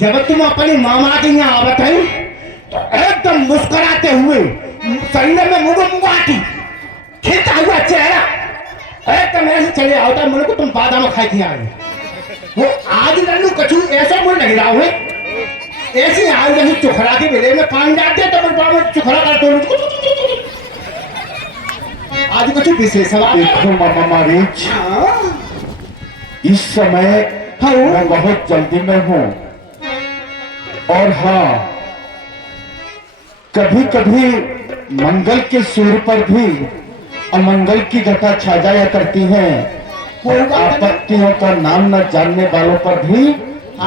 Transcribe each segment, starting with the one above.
जब तुम अपनी मामा के यहाँ आवत है तो एकदम मुस्कुराते हुए शरीर में मुंगाटी खिलता हुआ चेहरा एकदम ऐसे चले आता है। मुझे को तुम बादाम खाई थी आज वो आज लल्लू कछू ऐसा मुझे लग रहा है ऐसे आज जैसे चुखरा के मेले में पानी डालते तो मैं चुखरा करता हूँ। आज कुछ विशेष देखो मामा मारीच, इस समय मैं बहुत जल्दी में हूँ और हाँ कभी कभी मंगल के सूर्य पर भी अमंगल की घटा छा जाया करती है और आपत्तियों का नाम न जानने वालों पर भी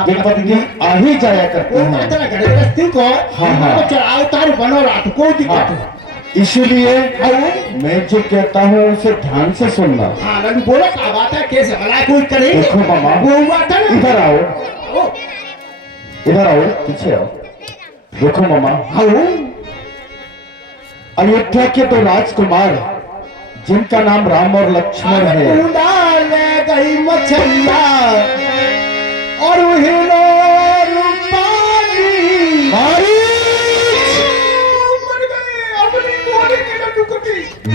विपत्ति आ ही जाया करती है। हाँ हाँ उतार बनो रात को दिक्कत है इसीलिए मैं जो कहता हूँ उसे ध्यान से सुनना। हाँ बोलो क्या बात है कैसे भला कोई करे। देखो मामा वो हुआ था ना इधर आओ इधर आओ पीछे आओ। देखो मामा अयोध्या के दो राजकुमार जिनका नाम राम और लक्ष्मण है गई मछलिया और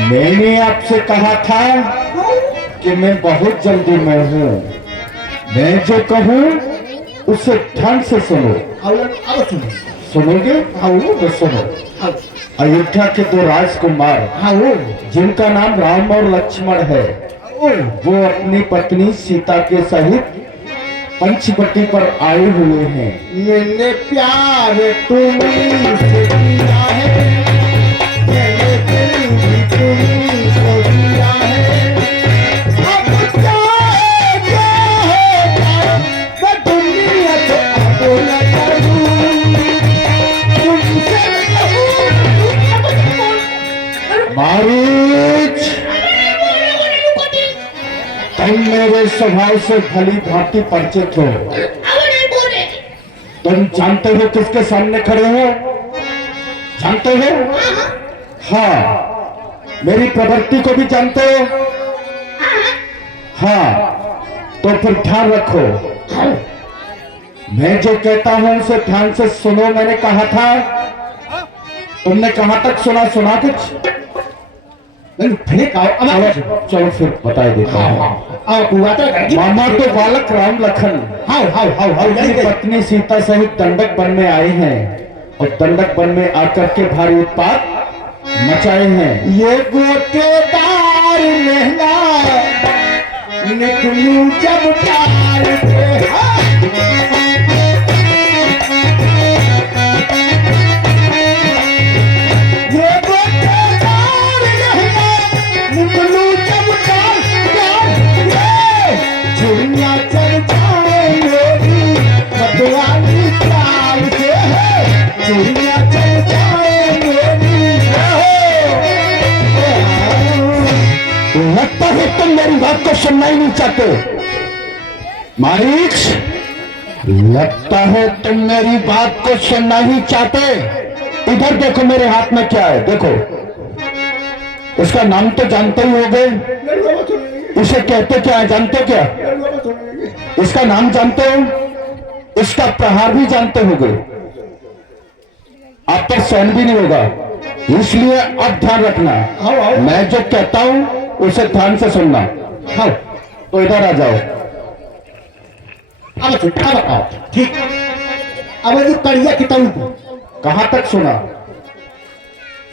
मैंने आपसे कहा था कि मैं बहुत जल्दी में हूँ। मैं जो कहूँ उसे ध्यान से सुनो। अब सुनो सुनोगे? तो सुनो। अयोध्या के दो राजकुमार जिनका नाम राम और लक्ष्मण है वो अपनी पत्नी सीता के सहित पंचवटी पर आए हुए हैं। मैंने प्यार तुम्हें से किया है मैंने दिल भी तुम्हीं को दिया है। अब क्या है मैं दुनिया से अब न करूं तुमसे मारीच तुम मेरे स्वभाव से भली भांति परिचित हो। तुम जानते हो किसके सामने खड़े हो? जानते हो? हाँ मेरी प्रवृत्ति को भी जानते हो? हाँ तो फिर ध्यान रखो। मैं जो कहता हूं उसे ध्यान से सुनो। मैंने कहा था तुमने कहां तक सुना? सुना कुछ? चलो फिर बता देता हूँ। मामा तो बालक राम लखन अपनी पत्नी सीता सहित दंडक वन में आए हैं और दंडक वन में आकर के भारी उत्पात मचाए हैं। ये गोटेदार लहंगा निकलू जब प्यार के लगता है तुम मेरी बात को सुनना ही नहीं चाहते। मारीच लगता है तुम मेरी बात को सुनना ही चाहते। इधर देखो मेरे हाथ में क्या है। देखो इसका नाम तो जानते ही होगे। इसे कहते क्या है? जानते क्या? इसका नाम जानते हो? इसका प्रहार भी जानते होगे। आप पर सहन भी नहीं होगा इसलिए अब ध्यान रखना। मैं जो कहता हूं उसे ध्यान से सुनना। हाँ तो इधर आ जाओ। अब बताओ ठीक। अब जो करिया किताबू कहां तक सुना?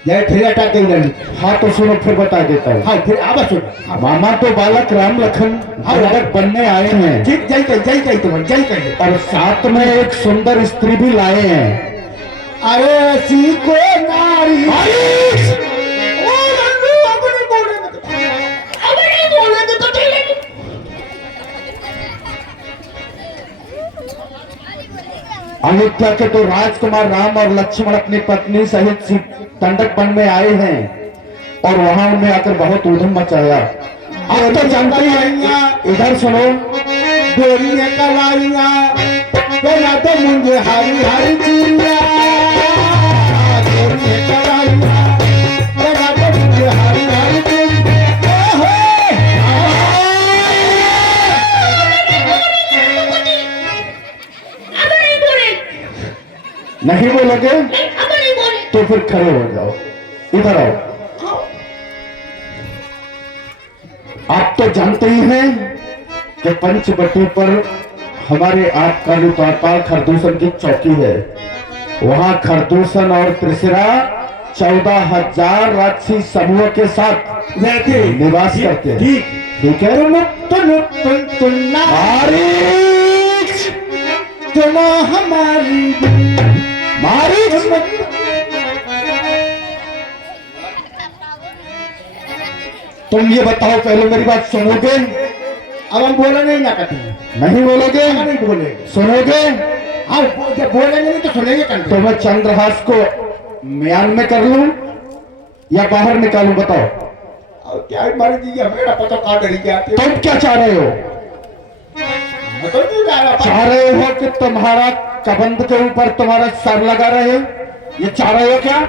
यह फिर अटक गई। हाँ तो सुनो फिर बता देता हूँ। हाँ फिर अब सुनो। मामा तो बालक राम लखन दंडक बनने आए हैं। ठीक जय कही और साथ में एक सुंदर स्त्री भी लाए हैं। अरे ऐसी को नारी अयोध्या के तो राजकुमार राम और लक्ष्मण अपनी पत्नी सहित दंडक वन में आए हैं और वहां उन्हें आकर बहुत ऊधम मचाया। आप तो जानते हैं। इधर सुनो। गोरियां कलाइयां बेला तो मुझे हरी हरी चूड़िया गोरियां कलाइयां बेला तो मुझे हरी हरी चूड़िया। तो फिर खड़े हो जाओ, इधर आओ। आप तो जानते ही हैं कि पंचवटी पर हमारे आप काली द्वारपाल खरदूषण की चौकी है। वहां खरदूषण और त्रिशिरा 14,000 राक्षसी समूह के साथ रहते निवास करते हैं। ठीक है। सुनो हमारी तुम ये बताओ पहले मेरी बात सुनोगे? अब हम बोले नहीं ना कभी नहीं बोलोगे? नहीं बोलेंगे। सुनोगे? हाँ जब बोलेंगे नहीं तो सुनेंगे कल। तो मैं चंद्रहास को म्यान में कर लूं या बाहर निकालूं? बताओ। और क्या मर्जी है, मेरा पता कहाँ डरी जाती है। तुम क्या चाह रहे हो? मैं तो नहीं जा रहा। चाह रहे हो कि तुम्हारा कबंध के ऊपर तुम्हारा सर लगा रहे हो? ये चाह रहे हो क्या?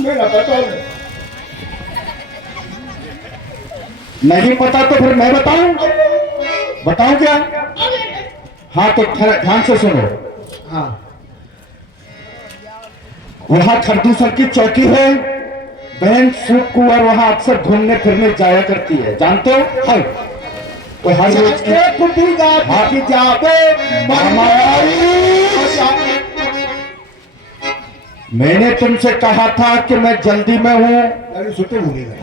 मेरा पता नहीं। नहीं पता तो फिर मैं बताऊं? बताऊं क्या? हाँ तो ध्यान से सुनो। हाँ वहां खरदूषण की चौकी है। बहन सूप कुंवर वहां अक्सर घूमने फिरने जाया करती है, जानते हो? हाँ वो हर रोज की जावे मैंने तुमसे कहा था कि मैं जल्दी में हूं। अरे सुनते भूलेगा।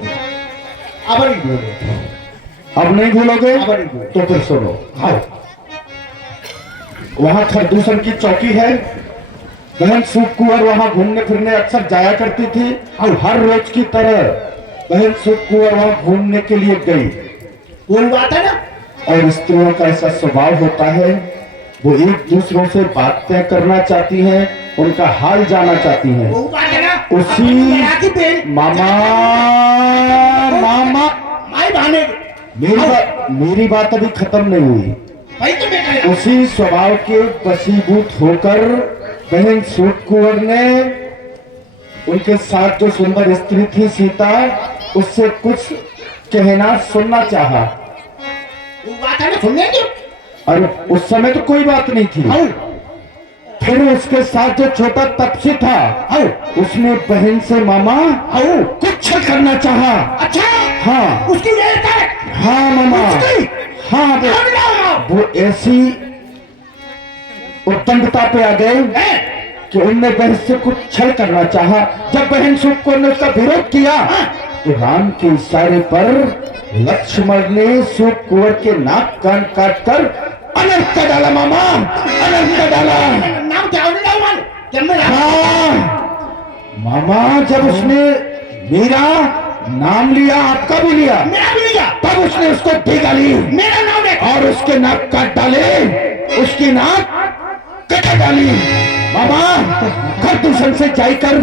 अब नहीं बोलो। अब नहीं भूलोगे? अब नहीं बोलो। तो फिर सुनो। हाँ वहां खरदूषण की चौकी है। बहन सूप कुंवर वहां घूमने फिरने अक्सर जाया करती थी और हर रोज की तरह बहन सूप कुंवर वहां घूमने के लिए गई। कोई बात है ना। और स्त्रियों का ऐसा स्वभाव होता है, वो एक दूसरों से बातें करना चाहती हैं, उनका हाल जाना चाहती हैं। वो बात है ना। उसी मामा माई बहाने मेरी बात अभी खत्म नहीं हुई। भाई तो बेटा उसी स्वभाव के वशीभूत होकर बहन सूप कुंवर ने उनके साथ जो सुंदर स्त्री थी सीता, उससे कुछ कहना सुनना चाहा। वो बात है ना, सुनने दो। और उस समय तो कोई बात नहीं थी। फिर उसके साथ जो छोटा तपसी था, उसने बहन से मामा कुछ करना चाहा। अच्छा हाँ उसकी वजह है। हाँ मामा हाँ वो ऐसी उत्तंडता पे आ गए कि उनने बहन से कुछ छल करना चाहा। जब बहन सूप कुंवर ने उसका विरोध किया तो राम के इशारे पर लक्ष्मण ने सूप कुंवर के नाक कान काट कर अनर्थ कर डाला। मामा अनर्थ कर डाला। नाम क्या हाँ मामा जब उसने मेरा नाम लिया, आपका भी लिया, मेरा भी लिया, तब उसने उसको भिगा ली मेरा नाम है और उसके नाक काट डाले, उसकी नाक कटा डाली। मामा खरदूषण से जाकर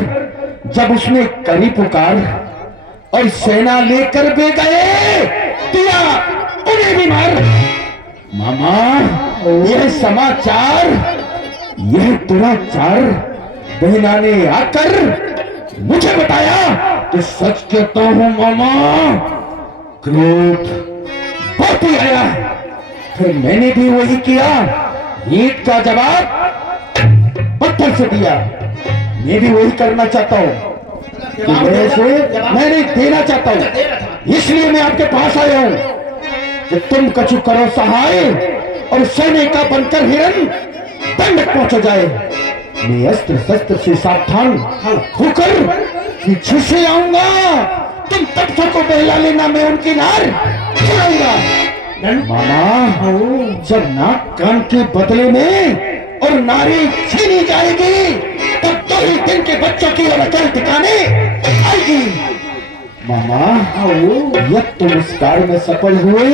जब उसने करी पुकार और सेना लेकर भी गए दिया उन्हें भी मार। मामा यह समाचार, यह दुराचार बहना ने आकर मुझे बताया कि सच कहता हूं मामा, क्रोध बहुत ही आया। फिर मैंने भी वही किया, ईंट का जवाब पत्थर से दिया। मैं भी वही करना चाहता हूं कि मैं नहीं देना चाहता हूं। इसलिए मैं आपके पास आया हूं कि तुम कछु करो सहाय और सैनिक का बनकर हिरण दंड पहुंच जाए। मैं अस्त्र शस्त्र से सावधान होकर पीछे से आऊंगा। तुम तख्तों को बहला लेना, मैं उनकी नार चढ़ाऊंगा। मामा जब नाक कान के बदले में और नारी छीनी जाएगी तब 2 ही दिन के बच्चों की और अकल ठिकाने आएगी। मामा यह तुम इस कार्य में सफल हुए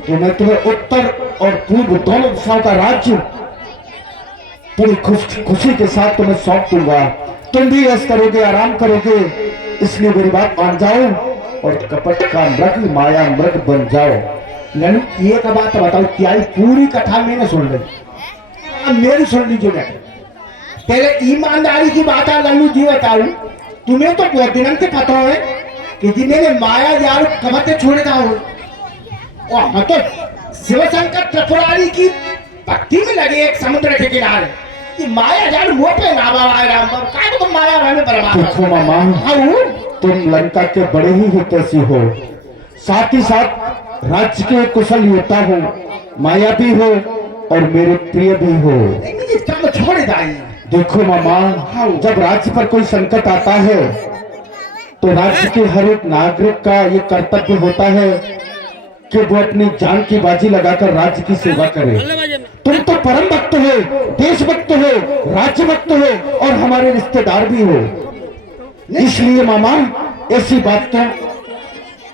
तो मैं तुम्हें उत्तर और पूर्व दोनों दिशाओं का राज्य बड़ी खुशी के साथ तुम्हें सौंप दूंगा। तुम भी ऐसा करोगे, आराम करोगे। इसलिए मेरी बात मान जाओ और कपट का मृग माया मृग बन जाओ। ननू एक बात बताओ, क्या पूरी कथा मैंने सुन ली, अब मेरी सुन लीजिए। मैं पहले ईमानदारी की बात है लल्लू जी बताऊं, तुम्हें तो बहुत दिन से पता है कि जिन्हें माया जाल कमते छोड़े था और हम तो शिव शंकर त्रिपुरारी की भक्ति में लगे एक समुद्र के किनारे। कि माया जाल मुंह पे ना बाबा राम बाबा काय को तुम माया में बर्बाद देखो मामा, हाँ तुम लंका के बड़े ही हितैषी हो, साथ ही साथ राज्य के कुशल योद्धा हो, माया भी हो और मेरे प्रिय भी हो। ये काम छोड़ दाई। देखो मामा, जब राज्य पर कोई संकट आता है तो राज्य के हर एक नागरिक का ये कर्तव्य होता है कि वो अपनी जान की बाजी लगाकर राज्य की सेवा करे। तुम तो परम भक्त हो, देशभक्त हो, राज्य भक्त हो और हमारे रिश्तेदार भी हो। इसलिए मामा, ऐसी बात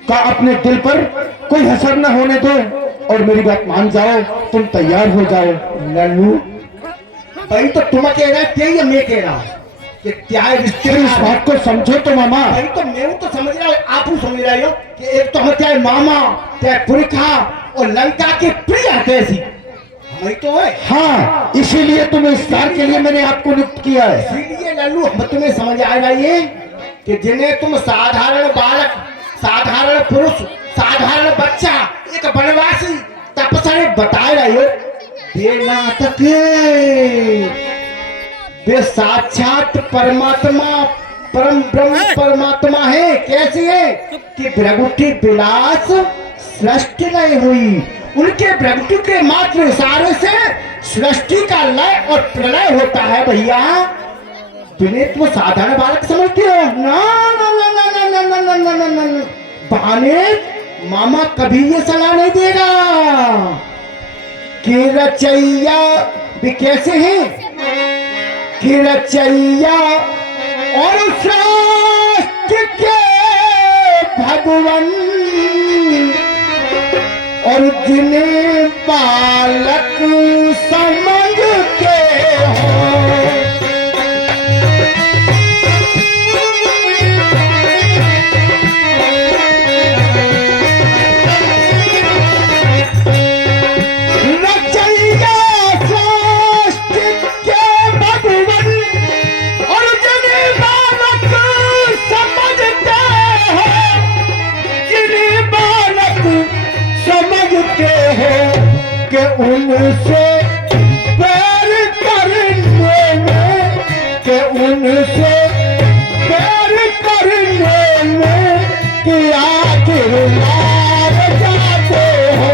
का अपने दिल पर कोई असर न होने दो और मेरी बात मान जाओ, तुम तैयार हो जाओ। लल्लू भाई तो तुम कह रहे थे या मैं कह रहा हूँ कि क्या है फिर इस बात को समझो तो मामा। भाई तो मैं तो समझ रहा हूँ, आप समझ रहे हो कि एक तो हम चाहे मामा चाहे पुरखा और लंका के प्रिय कैसी वही तो है। हाँ, इसीलिए तुम्हें इस कार्य के लिए मैंने आपको नियुक्त किया है। इसीलिए लल्लू हम तुम्हें समझ आएगा ये कि जिन्हें तुम साधारण बालक, साधारण पुरुष, साधारण बच्चा, एक वनवासी तपस्या बताए रहे हो, बेनाटक वे साक्षात परमात्मा, परम ब्रह्म परमात्मा है। कैसे है कि भ्रगुटी विलास सृष्टि नहीं हुई, उनके भ्रगुटी के मात्र इशारे से सृष्टि का लय और प्रलय होता है। भैया तुम्हें तुम साधारण बालक समझते हो ना? ना ना ना ना ना ना ना ना ना ना बहाने मामा कभी ये सलाह नहीं देगा कि रचैया भी कैसे हैं कि रचैया और सृष्टि के भगवान और जिन्हें बालक समझते हो। उनसे प्यार करने में कि उनसे प्यार करने में कि आखिर मार जाते हो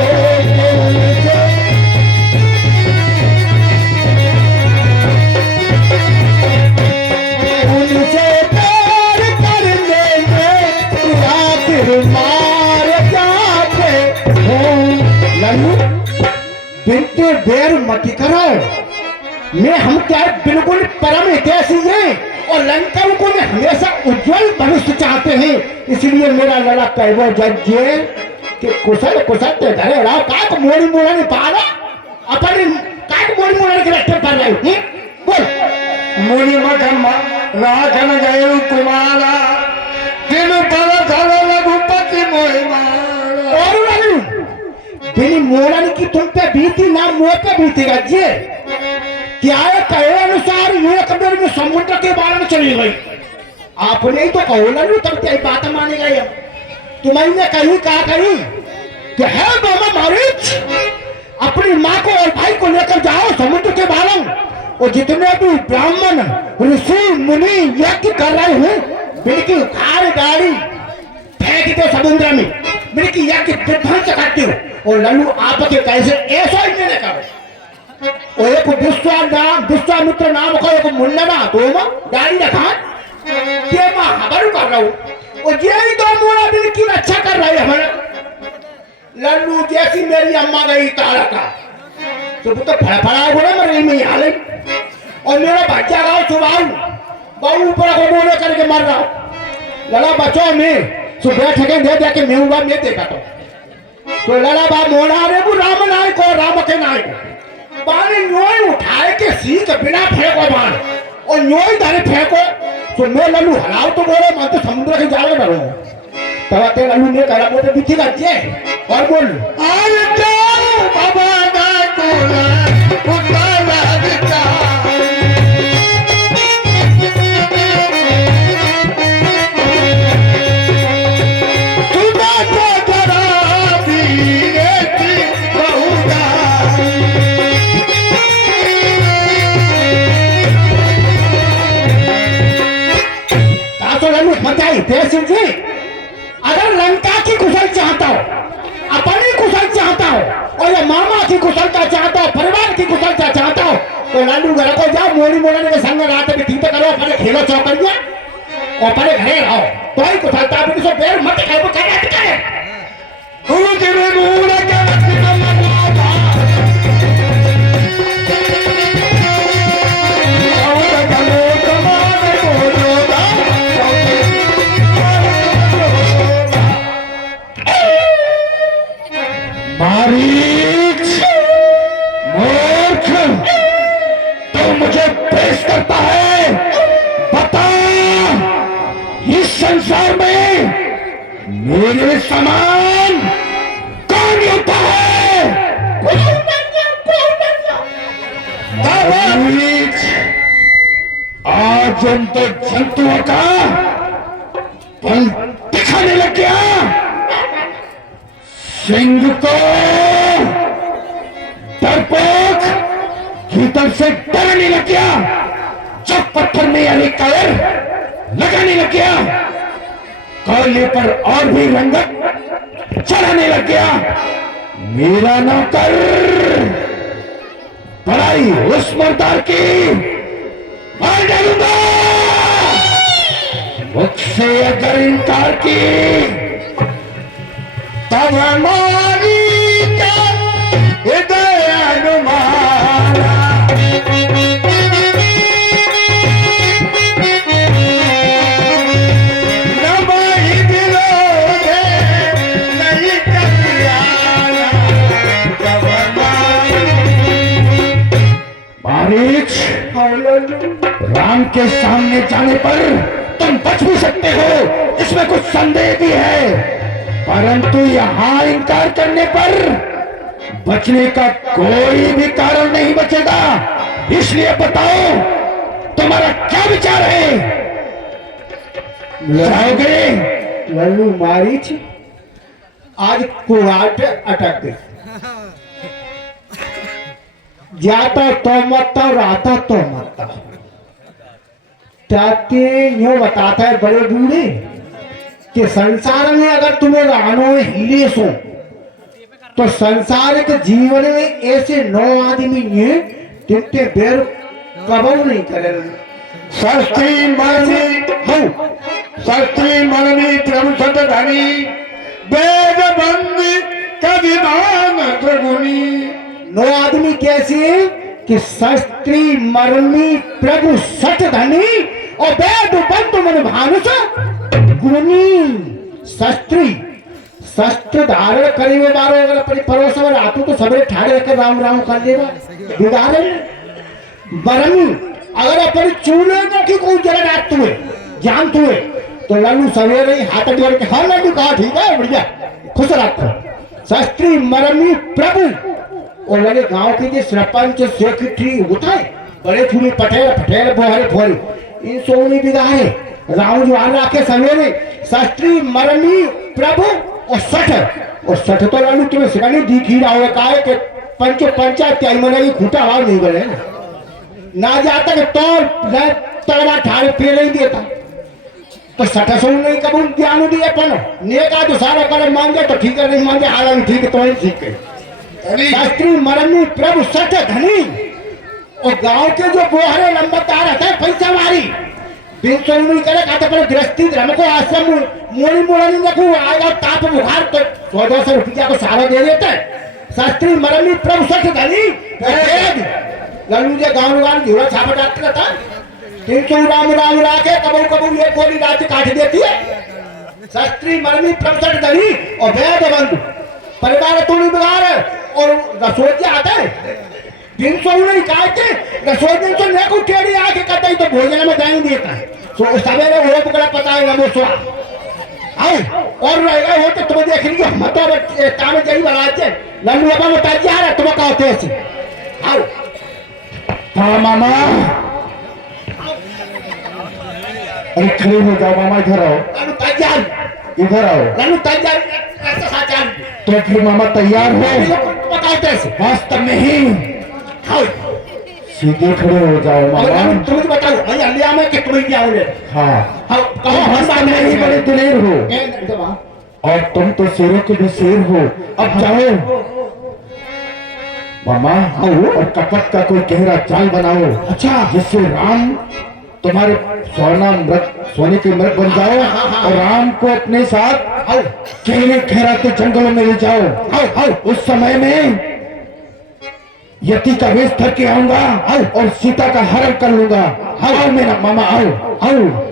उनसे प्यार करने में कि आखिर मार जाते हो। लल्लू बिनते बेर मत करो, मैं हम क्या बिल्कुल परम हितैषी हैं और लंका को मैं हमेशा उज्जवल भविष्य चाहते हैं। इसलिए मेरा लड़ा कहवो जज्जे कि कुशल कुशल ते घरे रहो, काक मोड़ी मोड़ा नहीं पाला अपने काक मोड़ी मोड़ा के रस्ते पर रहे हैं। बोल मुनि मठमा राखन गए कुमारा दिन पर घर रघुपति मोहिमारा। और बिनी मोड़न की तुम पे बीती ना मुंह पे बीतेगा जी। क्या है कहे अनुसार ये कब्र में समुद्र के बारे में चली गई, आपने ही तो कहो ना तब क्या बात मानेगा ये। तुम्हें कहीं कहा कहीं कि है बाबा मारिच अपनी माँ को और भाई को लेकर जाओ समुद्र के बारे में, और जितने भी ब्राह्मण ऋषि मुनि यज्ञ कर रहे हैं बिल्कुल उखाड़ गाड़ी फेंक दो समुद्र में, बिल्कुल यज्ञ विध्वंस करते हो। और लल्लू आपके कैसे ऐसा ही मैंने करो, और एक विश्वामित्र नाम का एक मुंडा तो गाड़ी रखा ये मैं खबर कर रहा हूँ, और यही दो मोड़ा दिल की रक्षा कर रहा है हमारा। लल्लू जैसी मेरी अम्मा गई तारा का तो फड़फड़ा बोले मर में हाल, और मेरा बच्चा गाँव सुबह बहु ऊपर को बोले करके मर रहा हूँ। लड़ा बचो में सुबह ठगे दे दे के मैं हुआ मैं देखा तो लड़ा बा मोड़ा रे वो राम नायक को राम के नायक बाने न्योय उठाए के सीख बिना फेंको बाण और न्योय धरे फेंको तो मैं लल्लू हलाओ तो बोले मैं तो समुद्र के जाले भरो तब ते लल्लू ने कहा बोले बिठी गच्चे और बोल आज जाओ बाबा ना कोला उतारा दिता बताइए देव जी, अगर लंका की कुशल चाहता हो, अपनी कुशल चाहता हो और ये मामा की कुशलता चाहता हो, परिवार की कुशलता चाहता हो, तो लालू घर को जाओ, मोड़ी मोड़न के संग रात में दीप करो, अपने खेलो चौकड़िया और अपने घरे रहो, तो ही कुशलता भी किसी बेर मत खाओ, क्या करे गुरु जी ने मूल के मारीच, मूर्ख, तो मुझे पेश करता है। बता, इस संसार में मेरे समान कौन होता है? मारीच, आज हम तो जंतुओं का बल दिखाने लग गया। सिंह को डरपोक भीतर से डरने लग गया, जब पत्थर में यानी कायर लगाने लग गया, कोयले पर और भी रंगत चढ़ाने लग गया। मेरा नौकर बड़ाई उस मर्दार की मार डालूंगा। मुझसे अगर इनकार की तब हमारी क्या हृदय अनुमाना। नवाई दिलों में नहीं कल्याण तब मारीच, राम के सामने जाने पर तुम बच भी सकते हो, इसमें कुछ संदेह भी है, परंतु यहां इनकार करने पर बचने का कोई भी कारण नहीं बचेगा। इसलिए बताओ तुम्हारा क्या विचार है? जाओगे? लल्लू मारीच आज कुआट अटक गई, जाता तो मत आता तो मत। ताकि यूं बताता है बड़े बूढ़े कि संसार में अगर तुम्हें रानो हिले सो, तो संसार के जीवन में ऐसे 9 आदमी हैं जिनके बेर कबूल नहीं करे। शास्त्री मरणी प्रभु सतधनी वेद बंदी कविमान त्रिगुणी। 9 आदमी कैसे हैं कि शास्त्री मरणी प्रभु सतधनी और वेद बंधु मन भानुष गुणी। शस्त्र धारण करे हुए बारो अगर अपने पड़ोस में आतू तो सबरे ठाड़े रखकर राम राम कर देगा, बिगाड़े बरमी अगर अपने चूल्हे में की कोई जरा रात तुए जान तुए, तो लल्लू सवेरे ही हाथ जोड़ के हाँ लल्लू कहा ठीक है बढ़िया खुश रखो। शास्त्री मरमी प्रभु और लगे गांव के जो सरपंच सेक्रेटरी होता है, बड़े थोड़ी पटेल बोहरे फोरे इन सोनी बिगाड़े राम जवान राखे सवेरे। शास्त्री मरमी प्रभु और सठ तो लल्लू तुम्हें सिखाने दिखी रहा होगा का है कि पंचायत त्याई मने की खूटा आवाज नहीं बने ना जाता कि तलवा ठाड़े पे नहीं देता, तो सठ सो नहीं कबूल ज्ञान दिए पन नेका तो सारा कर मान जाए तो ठीक है, नहीं मान जाए हालांकि ठीक है तो नहीं ठीक है। शास्त्री मरमी प्रभु सठ धनी और गांव के जो बोहरे लंबतार रहता है पैसा मारी बिन नहीं करे कहते पर गृहस्थी धर्म को आश्रम मोड़ी मोड़ी रखू आएगा ताप बुखार तो 1400 रुपया को सारा दे देता है। शास्त्री मरमी प्रभु सठ धनी लल्लू जे गाँव घिरा छापा डालते रहता 300 राम राम राखे कबू ये गोली रात काट देती है। शास्त्री मरमी प्रभु सठ धनी और वेद बंधु परिवार तोड़ी बिगाड़ और रसोई आता है दिन सो नहीं काटते रसोई दिन तो नहीं को टेढ़ी आके कहता ही तो भोजन में जाएंगे देता है तो सवेरे वो पकड़ा पता है वो सो आओ और रहेगा वो तो तुम्हें देख लियो मत काम जरी बनाते लल्लू बाबा बता जा रहा तुम्हें का होते ऐसे आओ। हाँ मामा, अरे खड़े हो जाओ मामा, इधर आओ। लल्लू तैयार, इधर आओ। लल्लू तैयार ऐसा साचार तो फिर मामा तैयार हो? बताओ कैसे? वास्तव में ही आओ सीधे खड़े हो जाओ मामा। तुम्हें बताओ भैया लिया मैं कि तुम्हें क्या हो रहे? हाँ हाँ कहो हम तुम में ही बड़े दिलेर हो दबा और तुम तो शेरों के भी शेर हो। अब जाओ मामा और कपट का कोई गहरा जाल बनाओ, अच्छा जिससे राम तुम्हारे सोने के मृग बन जाओ और राम को अपने साथ केले खैराते जंगलों में ले जाओ। आओ उस समय में यति का वेश धर के आऊंगा और सीता का हरण कर लूंगा। आओ मेरा मामा आओ आओ।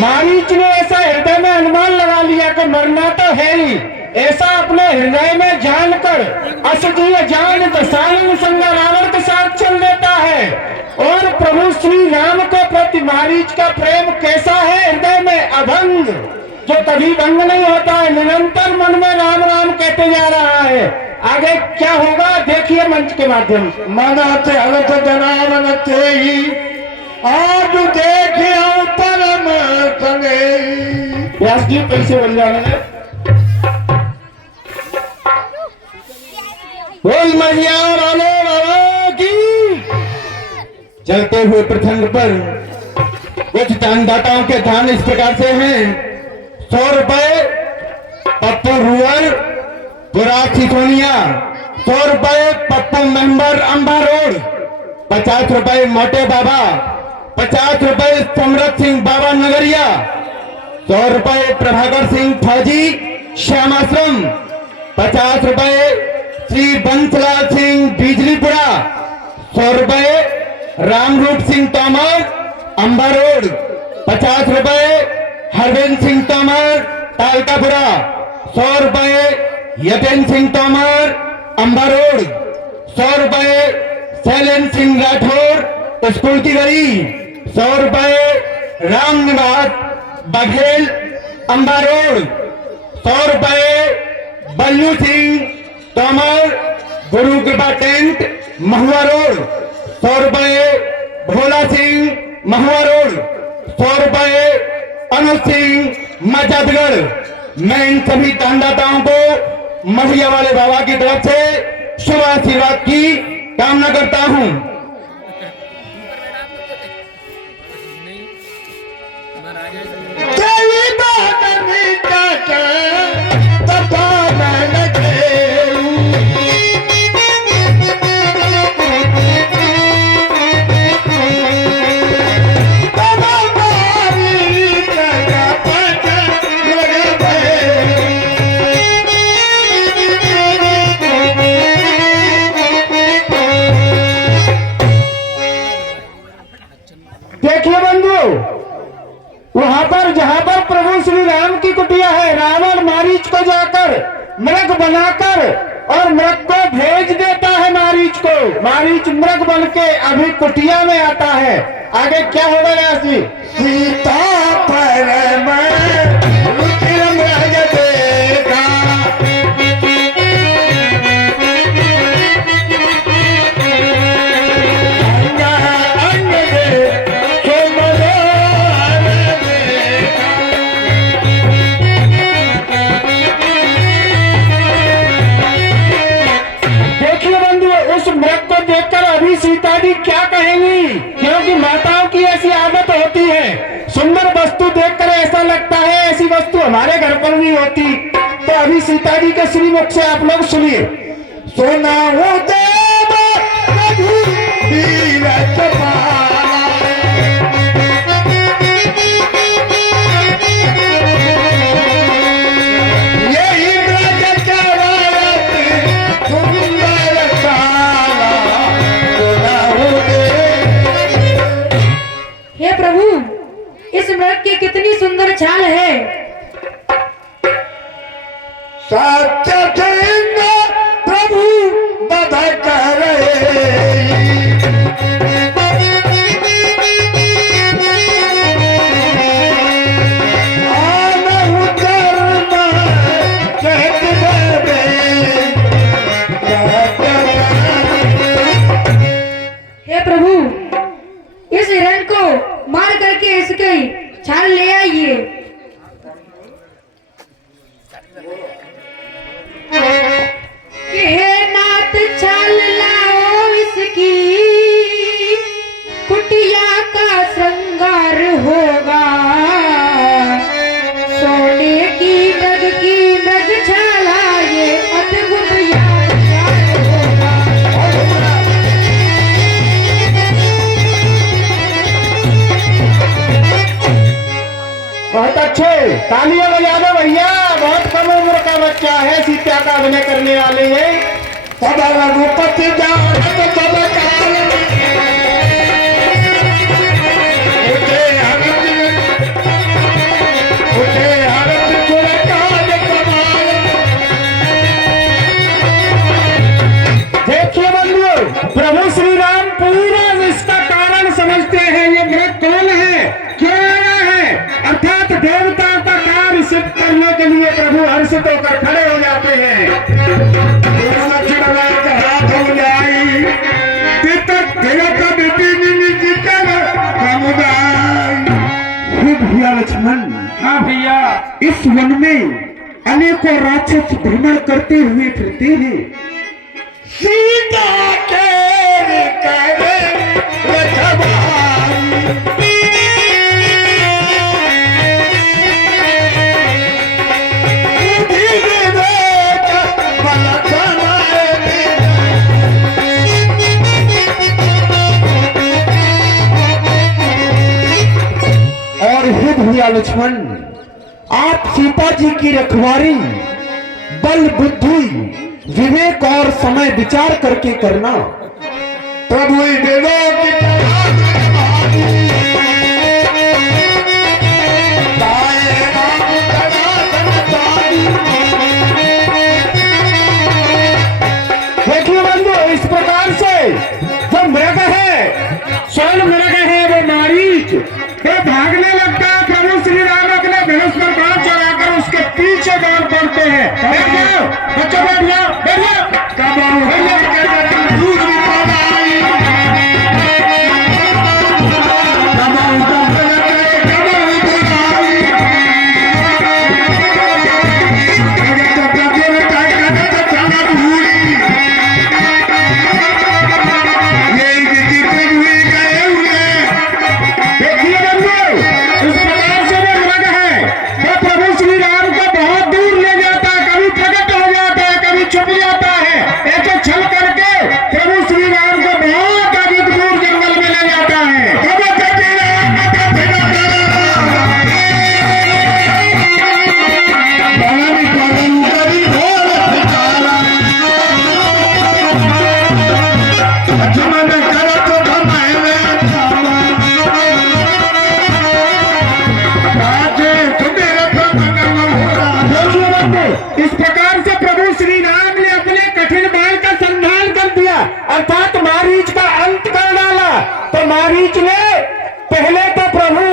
मारीच ने ऐसा हृदय में अनुमान लगा लिया कि मरना तो है ही, ऐसा अपने हृदय में जानकर असदीय जान दशालन संगा रावण के साथ चल देता है। और प्रभु श्री राम को प्रति मारीच का प्रेम कैसा है, हृदय में अभंग, जो कभी भंग नहीं होता है, निरंतर मन में राम राम कहते जा रहा है। आगे क्या होगा देखिए मंच के माध्यम से। मनाते अलग जनावन तेई आज देखे परम संगे। व्यास जी पैसे बन जाने बोल मैया वालों की। चलते हुए प्रसंग पर कुछ दानदाताओं के दान इस प्रकार से हैं। 100 रुपए पप्पू रुअर पुरा सिसोनिया, 100 रुपए पप्पू मेंबर अंबा रोड, 50 रुपए मोटे बाबा, 50 रुपए सम्राट सिंह बाबा नगरिया, 100 रुपए प्रभाकर सिंह फौजी श्यामाश्रम, 50 रुपए श्री बंसलाल सिंह बिजलीपुरा, 100 रुपए रामरूप सिंह तोमर अंबा रोड, 50 रुपए हरवेंद्र सिंह तोमर तालकापुरा, 100 रुपए यतेन सिंह तोमर अंबा रोड, 100 रुपए शैलेंद्र सिंह राठौर स्कूल की गली, 100 रुपए राम निवास बघेल अंबा रोड, 100 रुपए बल्लू सिंह तोमर गुरु कृपा टेंट महुआ रोड, 100 रुपए भोला सिंह महुआ रोड, 100 रुपए अनुज सिंह मजदगढ़। मैं इन सभी दानदाताओं को मढ़िया वाले बाबा की तरफ से शुभ आशीर्वाद की कामना करता हूं। देखिए बंधु, वहां पर जहां पर प्रभु श्री राम की कुटिया है, रावण मारीच को जाकर मृग बनाकर और मृग को भेज देता है मारीच को। मारीच मृग बन के अभी कुटिया में आता है। आगे क्या होगा व्यास जी? सीता पर सीता जी क्या कहेंगी, क्योंकि माताओं की ऐसी आदत होती है, सुंदर वस्तु देखकर ऐसा लगता है ऐसी वस्तु हमारे घर पर भी होती। तो अभी सीता जी के श्रीमुख से आप लोग सुनिए। सोना हो देव इस मृग की कितनी सुंदर छाल है। सत्य प्रभु बधा कर हे प्रभु, इस हिरण को मार कर के इसके छाल ले आइए। कि हे नाथ छाल लाओ इसकी, कुटिया का श्रृंगार होगा, सोने की मृग छाला ये अद्भुत यादगार होगा। बहुत अच्छे, तालियां बजा दो भैया। बहुत कम उम्र का बच्चा है, सीता का अभिनय करने वाले हैं। तब रघुपति जानत तब काल उठे हरत गुर काज कमाल। देखिए बंधुओं, प्रभु श्री राम पूरा इसका कारण समझते हैं। ये मृग कौन है, क्यों आया है, अर्थात देवताओं का कार्य सिद्ध करने के लिए प्रभु हर्षित होकर खड़े हो जाते हैं। हाथ हो जाई भैया लक्ष्मण। हाँ भैया, इस वन में अनेकों राक्षस भ्रमण करते हुए फिरते हैं। सीता के करे और हे भैया लक्ष्मण, आप सीता जी की रखवारी बल बुद्धि विवेक और समय विचार करके करना। प्रभु देवों की देखिए बंधु, इस प्रकार से जो मृग है, स्वयं मृग है वो मारीच, वो भागने लगता है। प्रभु श्री राम अपने धनुष पर बाण चढ़ाकर उसके पीछे दौड़ पड़ते हैं। बैठ जाओ बच्चों, बैठ जाओ, बैठ जाओ। इस प्रकार से प्रभु श्री राम ने अपने कठिन बाण का संधान कर दिया, अर्थात मारीच का अंत कर डाला। तो मारीच ने पहले तो प्रभु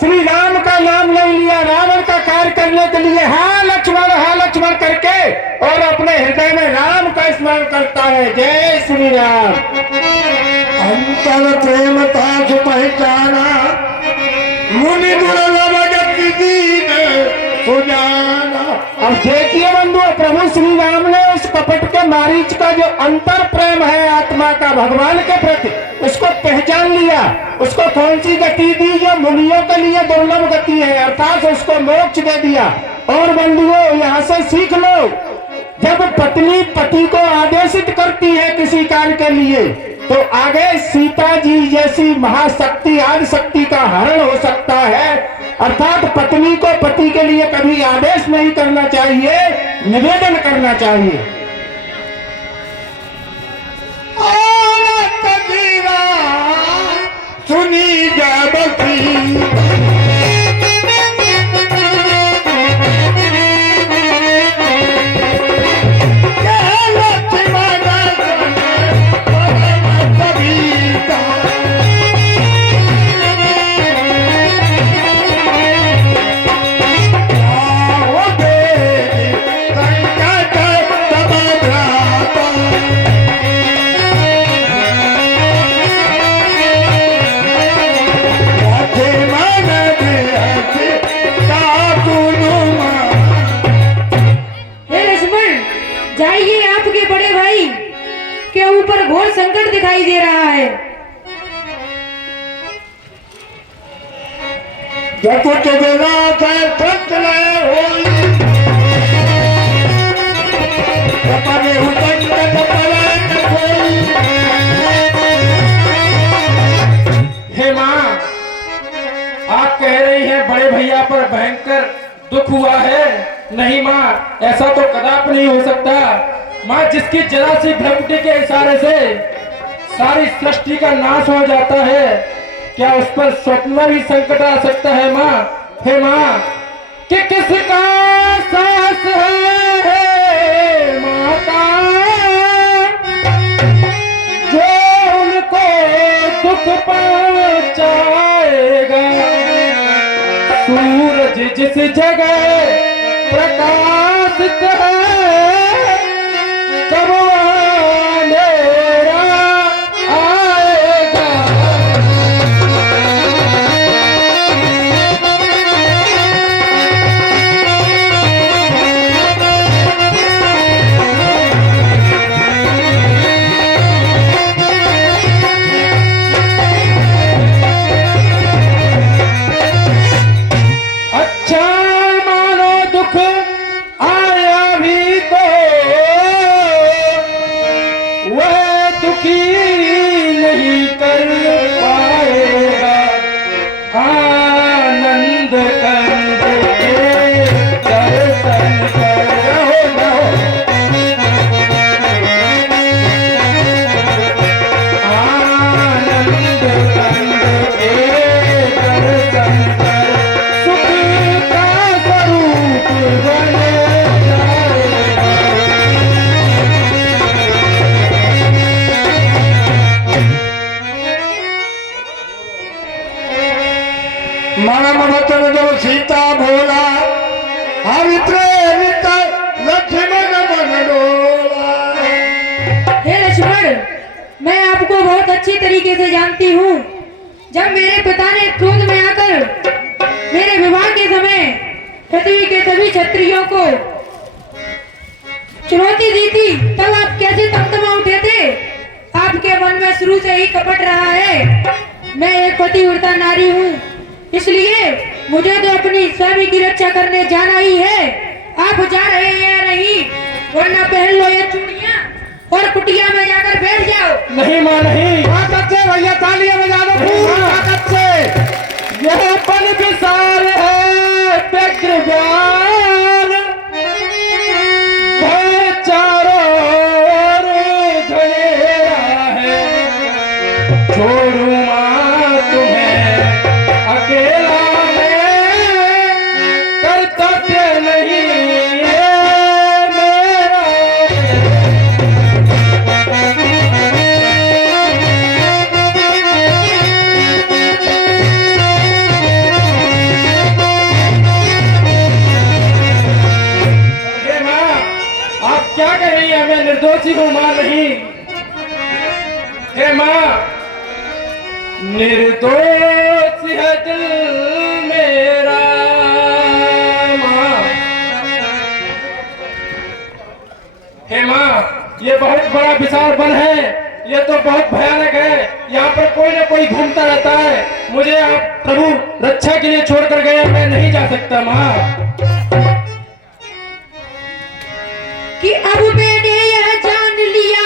श्री राम का नाम नहीं लिया, रावण का कार्य करने के लिए हाँ लक्ष्मण करके, और अपने हृदय में राम का स्मरण करता है। जय श्री राम। अंतर प्रेम ताज पहचाना, मुनि दुर्लभ जति दीन सुजाना। अब देखिए बंधु, प्रभु श्री राम ने उस कपट के मारीच का जो अंतर प्रेम है आत्मा का भगवान के प्रति, उसको पहचान लिया। उसको कौन सी गति दी जो मुनियों के लिए दुर्लभ गति है, अर्थात उसको मोक्ष दे दिया। और बंधुओं, यहाँ से सीख लो, जब पत्नी पति को आदेशित करती है किसी कार्य के लिए, तो आगे सीता जी जैसी महाशक्ति आदि शक्ति का हरण हो सकता है। अर्थात पत्नी को पति के लिए कभी आदेश नहीं करना चाहिए, निवेदन करना चाहिए। सुनी जाबती Hey, जकुट बिना बैठत नहीं होई अपने हुकम पलट होई। हे माँ, आप कह रही हैं बड़े भैया पर भयंकर दुख हुआ है। नहीं माँ, ऐसा तो कदापि नहीं हो सकता। माँ, जिसकी जरा सी भ्रकुटी के इशारे से सारी सृष्टि का नाश हो जाता है, क्या उस पर स्वप्न में भी संकट आ सकता है माँ? हे माँ, कि किसका सास है माता जो उनको दुख पहुंचाएगा। सूरज जिस जगह प्रकाशित है तब अंधेरा आएगा। अच्छा मानो दुख आया भी तो वह दुखी नहीं कर पाएगा। आनंद कंद के दर्शन कर रहो। आनंद कंद के दर्शन कर सुख का स्वरूप बन जाएगा। मन वचन जो सीता भोला हरित्र लक्ष्मण मन डोला। हे लक्ष्मण, मैं आपको बहुत अच्छी तरीके से जानती हूँ। जब मेरे पिता ने क्रोध में आकर मेरे विवाह के समय पृथ्वी के सभी क्षत्रियों को चुनौती दी थी, तब आप कैसे तमतमा उठे थे? आपके मन में शुरू से ही कपट रहा है। मैं एक पतिव्रता नारी हूँ, इसलिए मुझे तो अपनी स्वामी की रक्षा करने जाना ही है। आप जा रहे हैं या नहीं, वरना पहन लो ये चूड़ियाँ और कुटिया में जाकर बैठ जाओ। नहीं माँ, नहीं। ताकत से भैया, तालियां बजा दो खूब ताकत से। यह पन विशाल है व्यग्र ज्ञान, भय चारों ओर घेरा है। छोड़ू माँ तुम्हें अकेला मैं, कर्तव्य नहीं है मेरा। हे माँ, आप क्या कह रही हैं? मैं निर्दोषी को मार रही। हे माँ, निर्दोष है दिल मेरा। माँ, हे माँ, ये बहुत बड़ा विशाल वन है, ये तो बहुत भयानक है। यहाँ पर कोई ना कोई घूमता रहता है। मुझे आप प्रभु रक्षा के लिए छोड़कर गए, मैं नहीं जा सकता माँ। कि अब मैंने यह जान लिया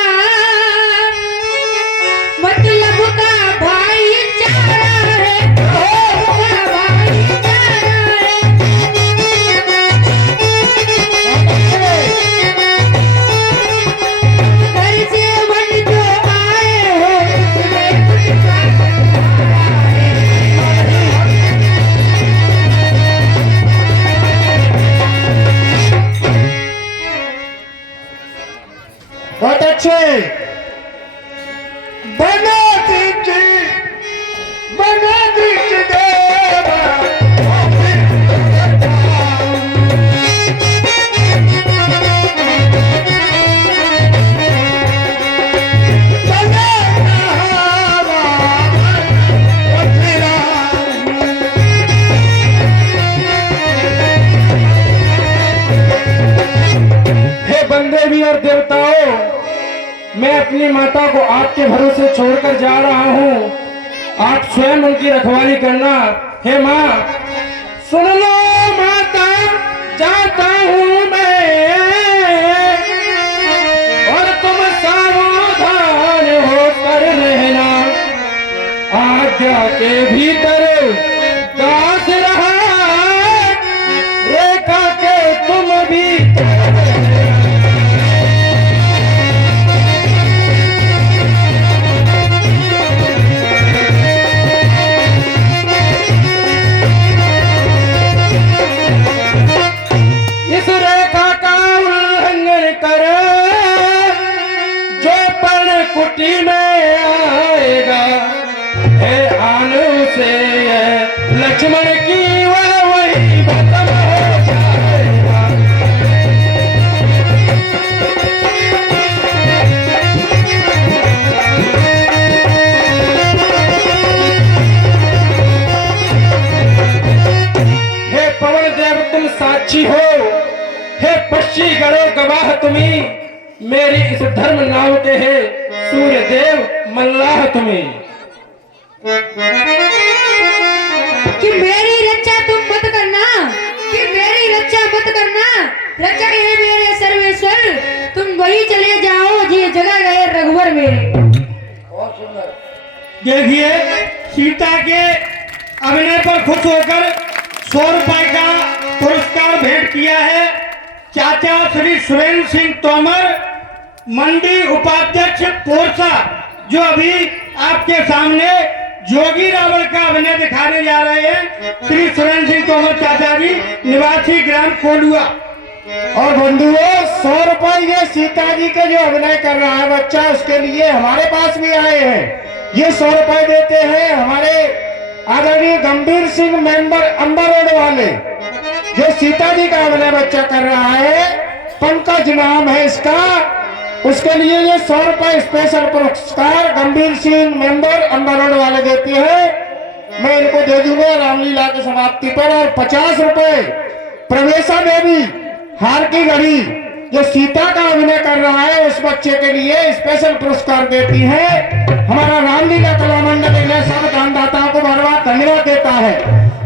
मतलब का भाईचारा है, का भाईचारा है। घर से वन जो आए हो उसमें कुछ भाईचारा है। बहुत अच्छे। बना दीजिए देवा। हे बंदे भी और देवताओं, मैं अपनी माता को आपके भरोसे छोड़कर जा रहा हूँ। आप स्वयं उनकी रखवाली करना। हे माँ, सुन लो माता, जाता हूँ मैं, और तुम सावधान होकर रहना। आज्ञा के भीतर दास रहा, रेखा के तुम भी इस रेखा का उल्लंघन कर, जो पण कुटी में आएगा, है आन से लक्ष्मण की वह वही खत्म हो जाएगा। हे पवन देव तुम साक्षी हो, हे पक्षी गणों गवाह तुम्ही, मेरी इस धर्म नाव के है सूर्य देव मल्लाह तुम्हें। कि मेरी रक्षा तुम मत करना, कि मेरी रक्षा मत करना, रक्षक है मेरे सर्वेश्वर, तुम वही चले जाओ जी जगह गए रघुवर मेरे। देखिए सीता के अभिनय पर खुश होकर 100 रुपए का पुरस्कार भेंट किया है चाचा श्री सुरेंद्र सिंह तोमर, मंडी उपाध्यक्ष पोरसा, जो अभी आपके सामने जोगी रावण का अभिनय दिखाने जा रहे हैं। श्री सुरेंद्र सिंह तोमर चाचा जी, निवासी ग्राम कोलुआ। और बंधुओं 100 रुपए ये सीता जी के जो अभिनय कर रहा है बच्चा, उसके लिए हमारे पास भी आए हैं। ये 100 रुपए देते हैं हमारे आदरणीय गंभीर सिंह मेंबर अंबर रोड वाले, जो सीता जी का अभिनय बच्चा कर रहा है, पंकज नाम है इसका। उसके लिए ये 100 रुपए स्पेशल पुरस्कार गंभीर सिंह मेंबर अंबर रोड वाले देते हैं। मैं इनको दे दूंगा रामलीला की समाप्ति पर। और 50 रुपए प्रवेशा देवी हार की घड़ी, जो सीता का अभिनय कर रहा है, उस बच्चे के लिए स्पेशल पुरस्कार देती है। हमारा रामलीला कला मंडल इन्हें सब दानदाताओं को बार बार धन्यवाद देता है।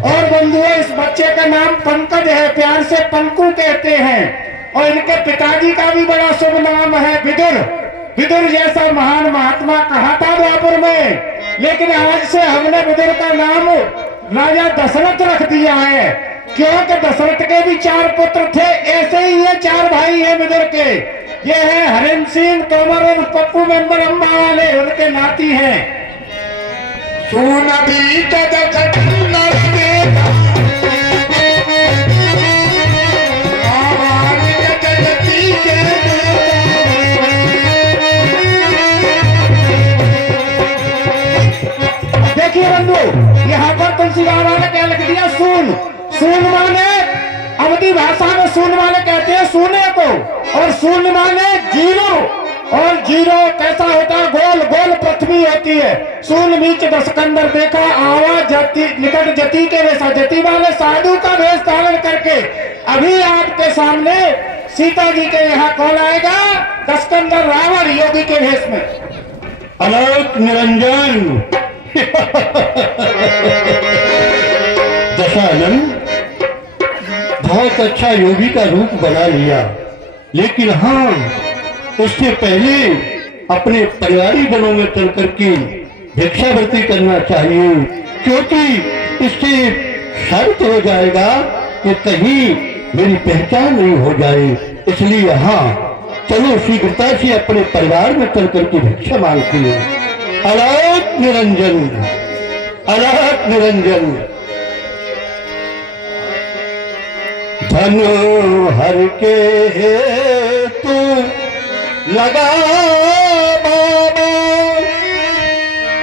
और बंधुओं इस बच्चे का नाम पंकज है, प्यार से पंकु कहते हैं। और इनके पिताजी का भी बड़ा शुभ नाम है विदुर। विदुर जैसा महान महात्मा कहा था द्वापर में, लेकिन आज से हमने विदुर का नाम राजा दशरथ रख दिया है, क्योंकि दशरथ के भी 4 पुत्र थे। ऐसे ही ये 4 भाई हैं विदुर के। ये है हरिंद्र सिंह तोमर और पप्पू मेंबर अम्बा वाले, उनके नाती हैं। देखिए बंधु, यहाँ पर तुलसी बाबा ने क्या लिख दिया, सून। सून माने अवधी भाषा में सून माने कहते हैं सोने को, और शून्य माने जीरो। और जीरो कैसा होता है, गोल गोल पृथ्वी होती है। शून्य नीच दशकंदर देखा, आवाज जाति निकट जति के वैसा, जति वाले साधु का वेश धारण करके अभी आपके सामने सीता जी के यहाँ कौन आएगा, दशकंदर रावण योगी के वेश में। अलोक निरंजन दशानन बहुत अच्छा योगी का रूप बना लिया, लेकिन हाँ उससे पहले अपने परिवारी जनों में चल करके भिक्षावृत्ति करना चाहिए, क्योंकि इससे शर्त हो जाएगा कि कहीं मेरी पहचान नहीं हो जाए। इसलिए हाँ चलो शीघ्रता से अपने परिवार में चल करके भिक्षा मांगती है। अलोक निरंजन, अलोक निरंजन। धन हर के हेतु लगा बाबा,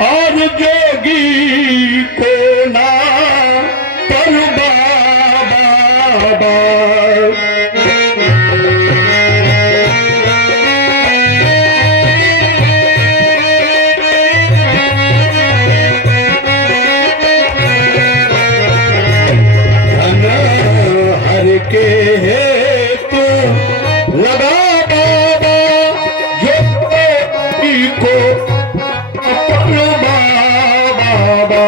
और जोगी को ना पर बाबा। के हेतु लगा बाबा, योगी को अपन बाबा।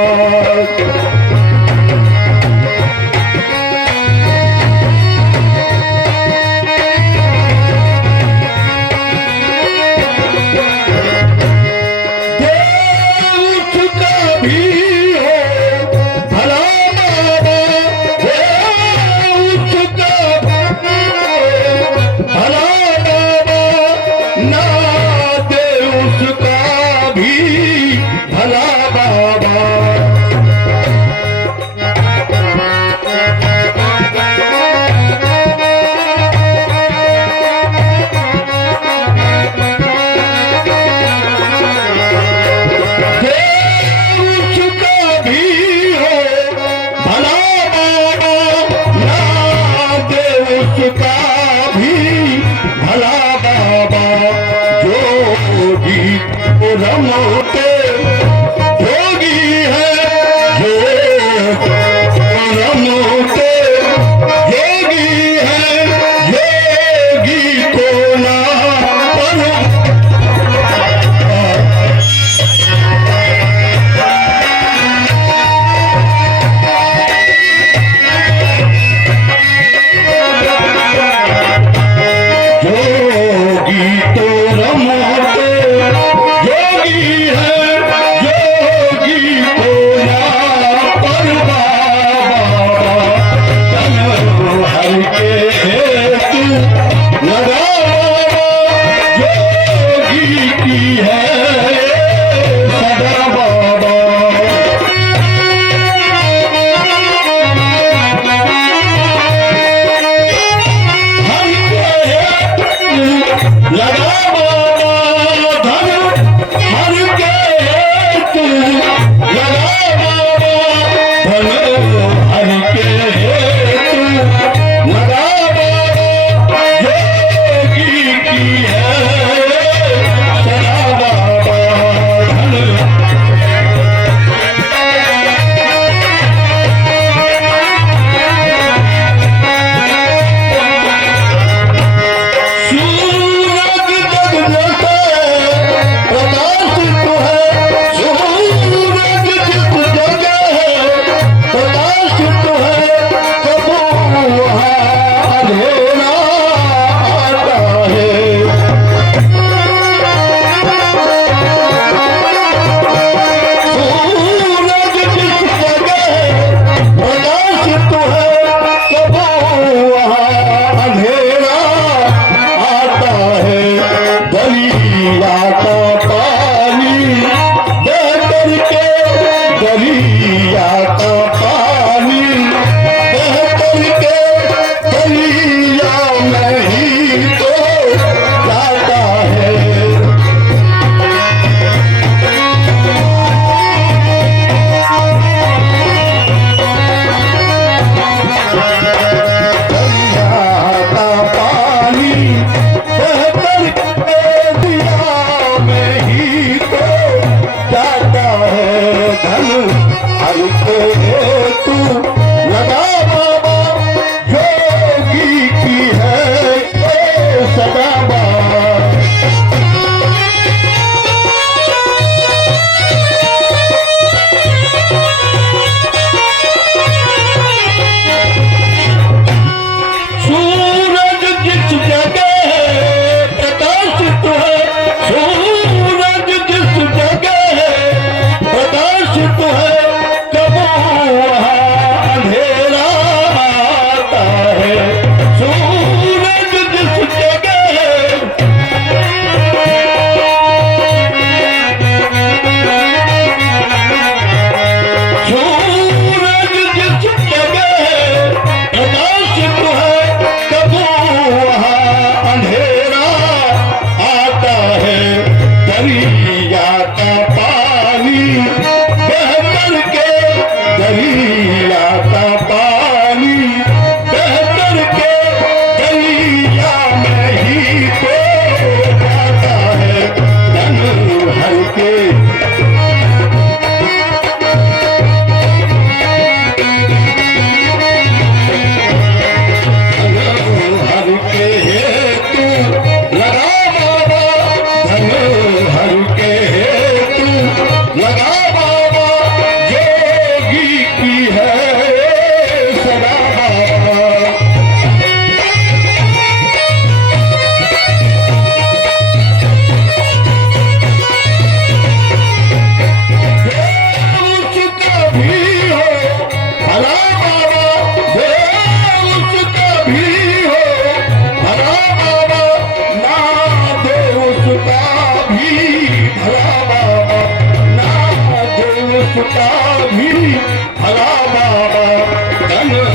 धन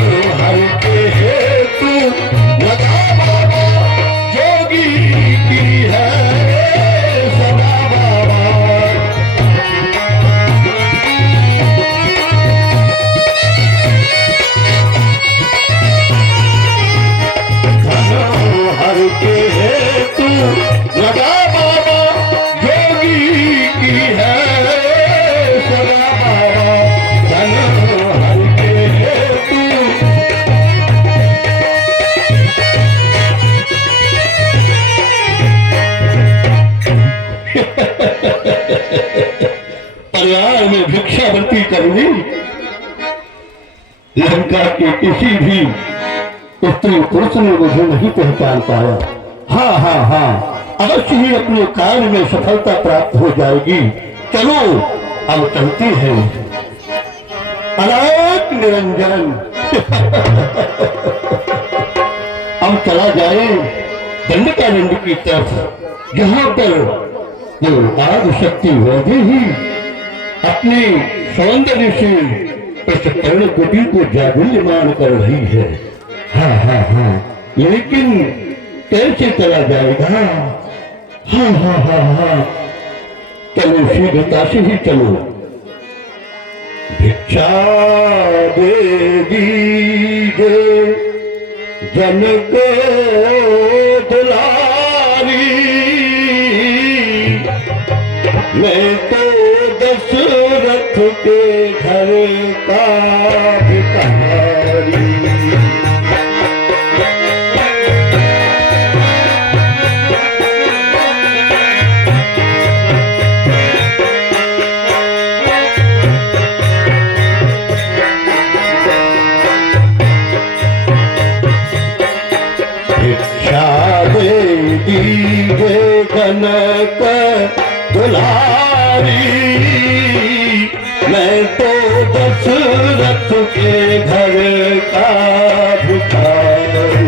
हर के हेतु लगा बाबा जोगी की है सदा बाबा। हर के हेतु लगा बाबा जोगी की है सदा बाबा। धन हर के हेतु परिवार में भिक्षावृत्ति करनी लंका के किसी भी स्त्री पुरुष ने मुझे नहीं पहचान पाया। हाँ हाँ हाँ, अवश्य ही अपने कार्य में सफलता प्राप्त हो जाएगी। चलो अब चलते हैं अनाथ निरंजन। हम चला जाए दंडकारण्य की तरफ, जहाँ पर वो आदि शक्ति वैद्य ही अपने सौंदर्य से इस कर्ण कुटी को जागृत्यमान कर रही है। हाँ हाँ हाँ, लेकिन कैसे चला जाएगा? हाँ हाँ हाँ हाँ, चलो शीघ्रता से ही चलो। भिक्षा दे दीजिए जनक दुलारी, मैं तो दशरथ के घर का भिखारी। दीजिए जनक दुलारी, मैं तो दशरथ के घर का भिखारी।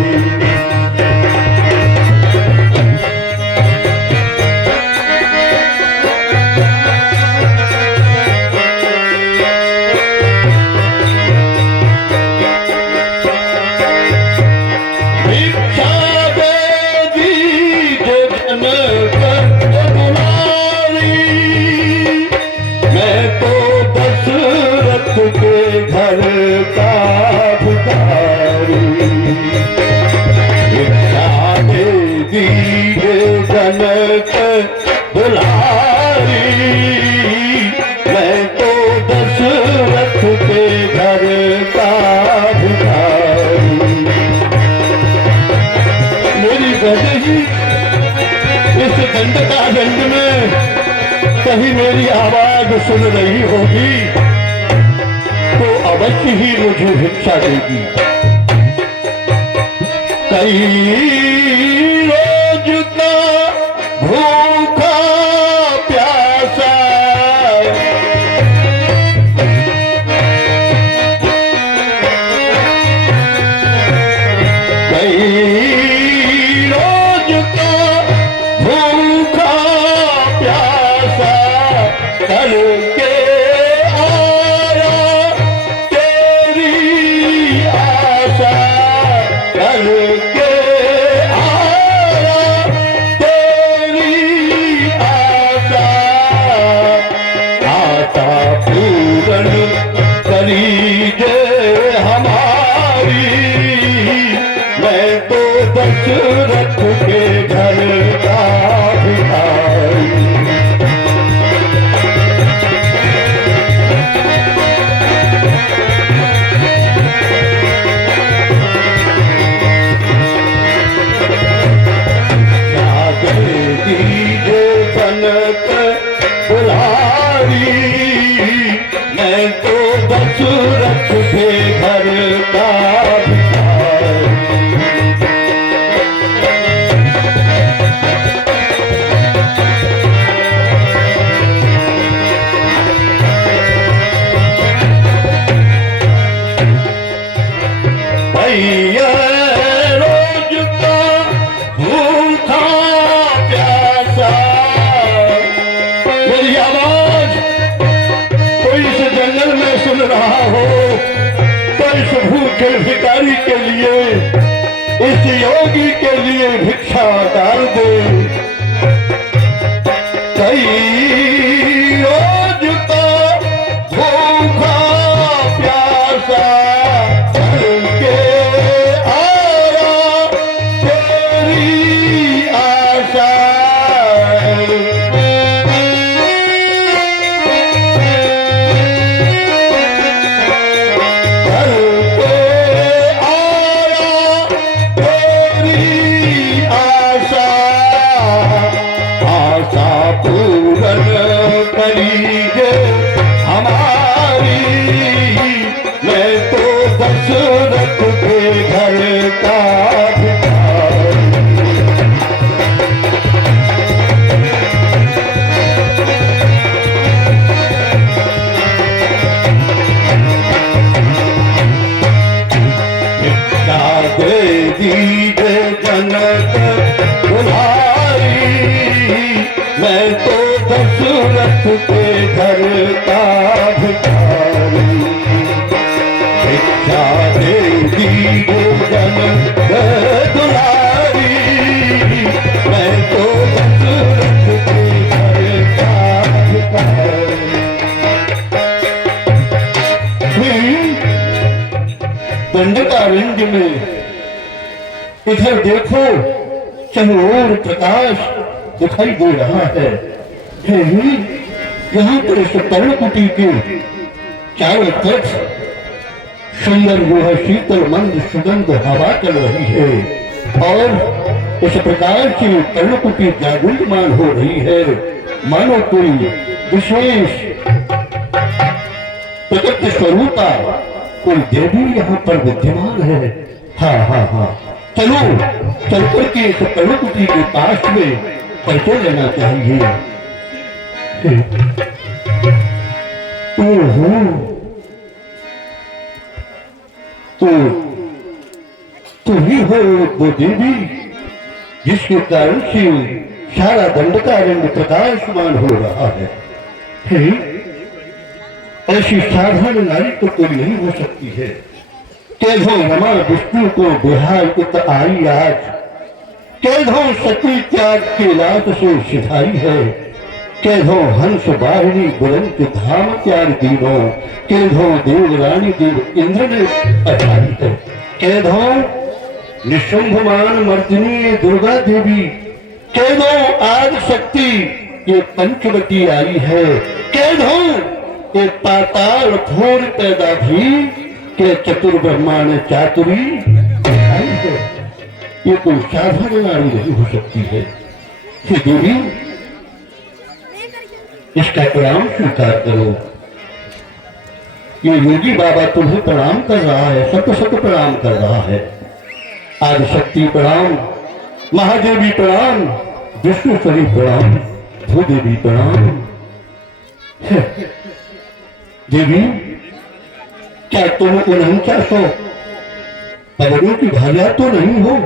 के घर का भिखारी, भिक्षा दे दीजिए जनक दुलारी, मैं तो दशरथ के घर का भिखारी। मेरी बदही इस दंडकारण्य में कहीं मेरी आवाज सुन रही होगी तो अवश्य ही मुझे भिक्षा देगी। कई रोज का भूखा प्यासा, कई रोज का भूखा प्यासा करके दशरथ के घर का भिखारी। दीजिए जनक दुलारी, मैं तो दशरथ के घर का भिखारी। रोज का भूखा प्यासा, मेरी आवाज कोई इस जंगल में सुन रहा हो तो इस भूख भूखे भिखारी के लिए, इस योगी के लिए भिक्षा डाल दे। कई रोज का भूखा प्यासा करके आया तेरी आशा। दशरथ के घर का भिक्षा दे दीजिए जनक बुलारी, मैं तो दशरथ के घर का भिखारी। भिक्षा दे दीजिए जनक दुलारी, मैं तो दशरथ के घर का भिखारी। दंडकारण्य में इधर देखो, चंद्रोर प्रकाश दिखाई दे रहा है। यहाँ पर इस पर्णकुटी के चारों तरफ सुंदर वह शीतल मंद सुगंध हवा चल रही है और इस प्रकार की पर्णकुटी जागृतमान हो रही है, मानो कोई विशेष प्रकृति स्वरूपा कोई देवी यहाँ पर विद्यमान है। हाँ हाँ हाँ, चलो चल करके इस पर्णकुटी के पास में परिचय लेना चाहिए। ओहो, तो ही हो वो देवी जिसके कारण से सारा दंडकारण्य प्रकाशमान हो रहा है। ऐसी साधारण नारी तो कोई नहीं हो सकती है। कैधो रमा विष्णु को बिहार उत आई आज, कैधो सती त्याग के लात से सिधाई है, कैधो हंस बाहिनी बुलंद धाम त्याग दीनों, कैधो देव रानी देव इंद्र ने पठाई है, कैधो निशुंभमान मर्दिनी दुर्गा देवी, कैधो आदि शक्ति ये पंचवटी आई है, कैधो एक पाताल फोड़ पैदा भी के चतुर ब्रह्मांड चातुरी आई है। ये कोई साधारण नारी नहीं हो सकती है। हे देवी, इसका प्रणाम स्वीकार करो। ये योगी बाबा तुम्हें प्रणाम कर रहा है, सत सत प्रणाम कर रहा है। आदिशक्ति प्रणाम, महादेवी प्रणाम, विष्णुश्वरी प्रणाम, भूदेवी प्रणाम। देवी, क्या तुम 49 पगड़ों की भालिया तो नहीं हो?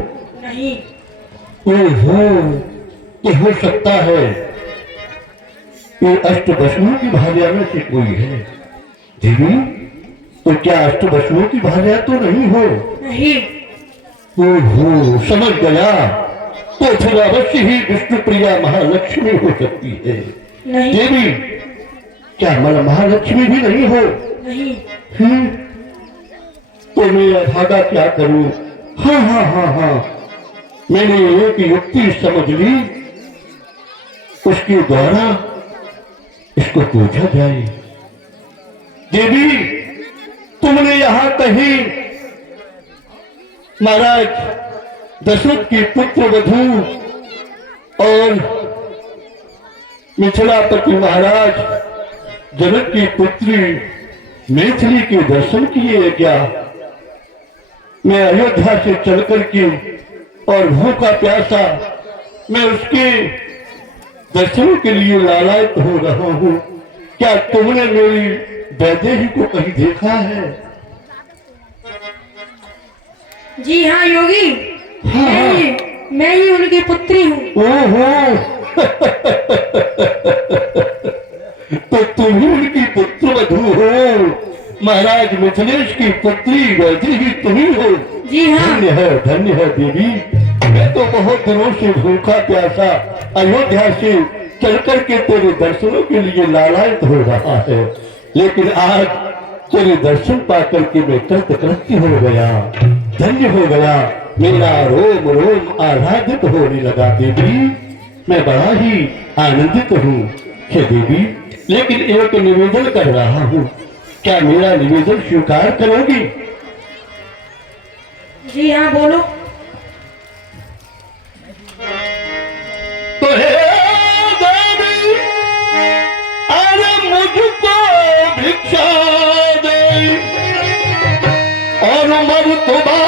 नहीं। ओहो, ये हो सकता है ये अष्टभस्मों की भालिया में से कोई है। देवी, तो क्या अष्टभस्मों की भालिया तो नहीं हो? नहीं। ओहो, समझ गया। तो फिर अवश्य ही विष्णु प्रिया महालक्ष्मी हो सकती है। नहीं। देवी, क्या महालक्ष्मी भी नहीं हो? नहीं। तो मैं भागा क्या करूं? हाँ हाँ हाँ हाँ, मैंने एक युक्ति समझ ली, उसके द्वारा इसको पूछा जाए। देवी, तुमने यहां कहीं महाराज दशरथ के पुत्र वधू और मिथिलापति महाराज जनक की पुत्री मैथिली के दर्शन किए क्या? मैं अयोध्या से चल करके और भूखा प्यासा मैं उसके दर्शन के लिए लालायित हो रहा हूँ। क्या तुमने मेरी वैदेही को कहीं देखा है? जी हाँ योगी, हाँ। मैं ही उनकी पुत्री हूँ। ओहो, तो तुम ही उनकी पुत्र वधू हो। महाराज मिथिलेश की पुत्री वैसी ही तुम्ही हो। जी हाँ। धन्य है देवी। मैं तो बहुत दिनों से भूखा प्यासा अयोध्या से चल करके तेरे दर्शनों के लिए लालायित हो रहा है, लेकिन आज तेरे दर्शन पाकर के मैं कृतकृत्य हो गया, धन्य हो गया। मेरा रोम रोम आह्लादित होने लगा देवी। मैं बड़ा ही आनंदित हूँ हे देवी, लेकिन एक निवेदन कर रहा हूँ, क्या मेरा निवेदन स्वीकार करोगी? जी हाँ, बोलो। तो हे देवी, अरे मुझको भिक्षा दे और मर्तबा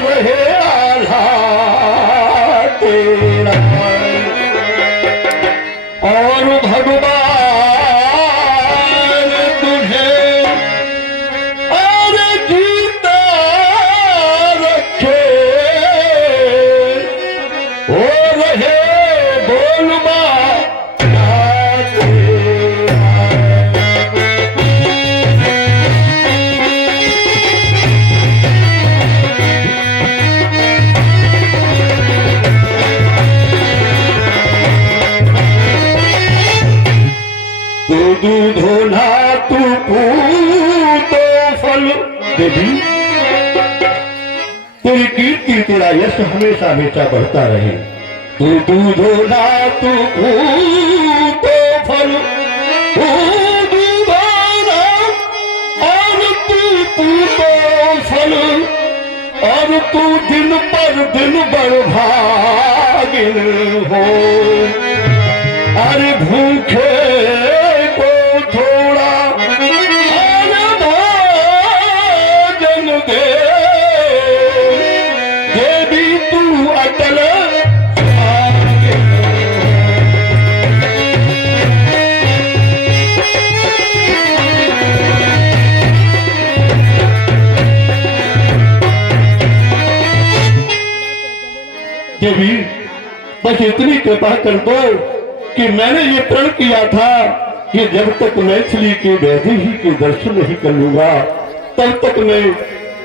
रहे आला तेरा, और भगवान तुझे और जीता रखे, ओ रहे बोलबा दूधो ना तू पूतो फल। देवी, तेरी कीर्ति तेरा यश हमेशा हमेशा बढ़ता रहे। तू दूधो ना तू पूतो फल, तू दूधो ना और तू पूतो फल, और तू दिन पर दिन बर्भागिन हो। अरे भूखे देवी, बस इतनी कृपा कर दो कि मैंने ये प्रण किया था कि जब तक मैथिली के वैद्य ही के दर्शन नहीं कर लूंगा तब तक मैं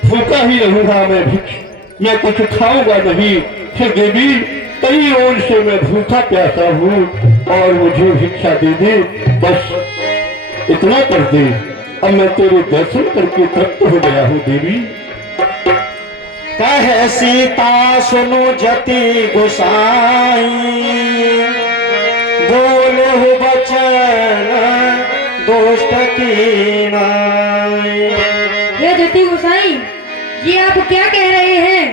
भूखा ही रहूंगा। मैं कुछ खाऊंगा नहीं। फिर देवी, कई ओर से मैं भूखा प्यासा हूँ और मुझे भिक्षा दे दे, बस इतना कर दे। अब मैं तेरे दर्शन करके तृप्त हो गया हूँ देवी। कह सीता सुनो जति गोसाई, बोलो बचन दुष्ट की नाई। ये जति गोसाई, ये आप क्या कह रहे हैं?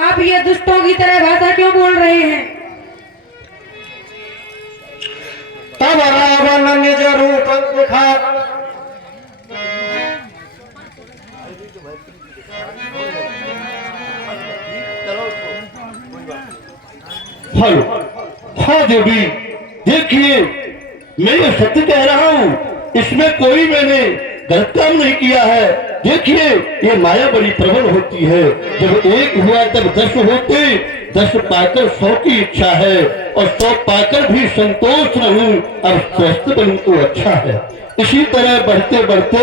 आप ये दुष्टों की तरह भाषा क्यों बोल रहे हैं? तब रावण निज रूप दिखा, हेलो, हाँ देवी, देखिए मैं ये सत्य कह रहा हूँ, इसमें कोई मैंने गलत काम नहीं किया है। देखिए ये माया बड़ी प्रबल होती है, जब एक हुआ तब 10 होते, 10 पाकर 100 की इच्छा है, और 100 पाकर भी संतोष नहीं, अब स्वस्थ बनूं तो अच्छा है। इसी तरह बढ़ते बढ़ते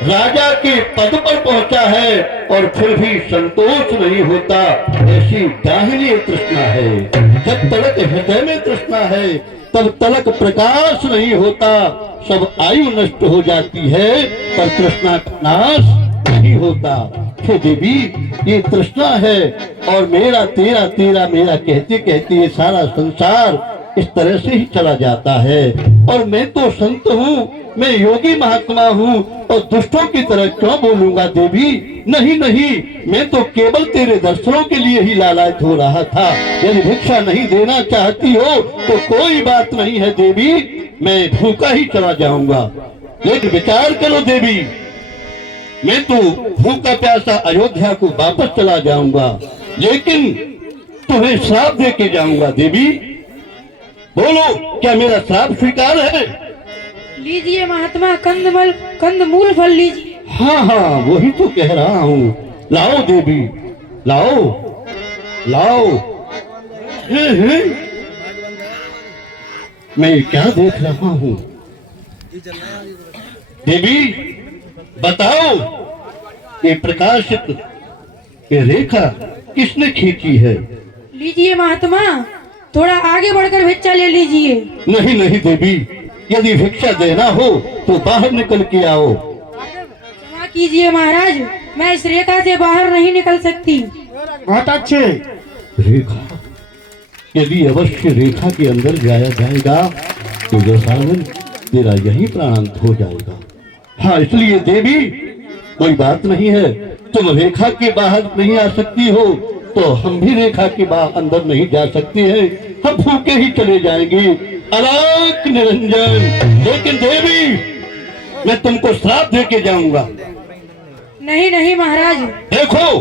राजा के पद पर पहुंचा है और फिर भी संतोष नहीं होता। ऐसी दाहिनी तृष्णा है। जब तलक हृदय में तृष्णा है तब तलक प्रकाश नहीं होता। सब आयु नष्ट हो जाती है पर तृष्णा का नाश नहीं होता। हे देवी, ये तृष्णा है और मेरा तेरा तेरा मेरा कहते कहते ये सारा संसार इस तरह से ही चला जाता है। और मैं तो संत हूँ, मैं योगी महात्मा हूँ, और दुष्टों की तरह क्यों बोलूंगा देवी? नहीं नहीं, मैं तो केवल तेरे दर्शनों के लिए ही लालायित हो रहा था। यदि भिक्षा नहीं देना चाहती हो तो कोई बात नहीं है देवी, मैं भूखा ही चला जाऊंगा। लेकिन विचार करो देवी, मैं तो भूखा प्यासा अयोध्या को वापस चला जाऊंगा, लेकिन तुम्हें श्राप दे के जाऊंगा देवी। बोलो, क्या मेरा श्राप स्वीकार है? लीजिए महात्मा, कंदमूल फल लीजिए। हाँ हाँ, वही तो कह रहा हूँ। लाओ देवी, लाओ लाओ। हे, मैं क्या देख रहा हूँ देवी? बताओ, ये प्रकाशित ये रेखा किसने खींची है? लीजिए महात्मा, थोड़ा आगे बढ़कर भिक्षा ले लीजिए। नहीं नहीं देवी, यदि भिक्षा देना हो तो बाहर निकल के आओ। क्षमा कीजिए महाराज, मैं इस रेखा से बाहर नहीं निकल सकती। बहुत अच्छे। रेखा, यदि अवश्य रेखा के अंदर जाया जाएगा तो दशानन तेरा यही प्राणांत हो जाएगा। हाँ, इसलिए देवी कोई बात नहीं है, तुम रेखा के बाहर नहीं आ सकती हो तो हम भी रेखा के बाहर अंदर नहीं जा सकते हैं, हम भूखे ही चले जाएंगे। अलाक निरंजन, लेकिन देवी मैं तुमको श्राप दे के जाऊंगा। नहीं नहीं महाराज। देखो,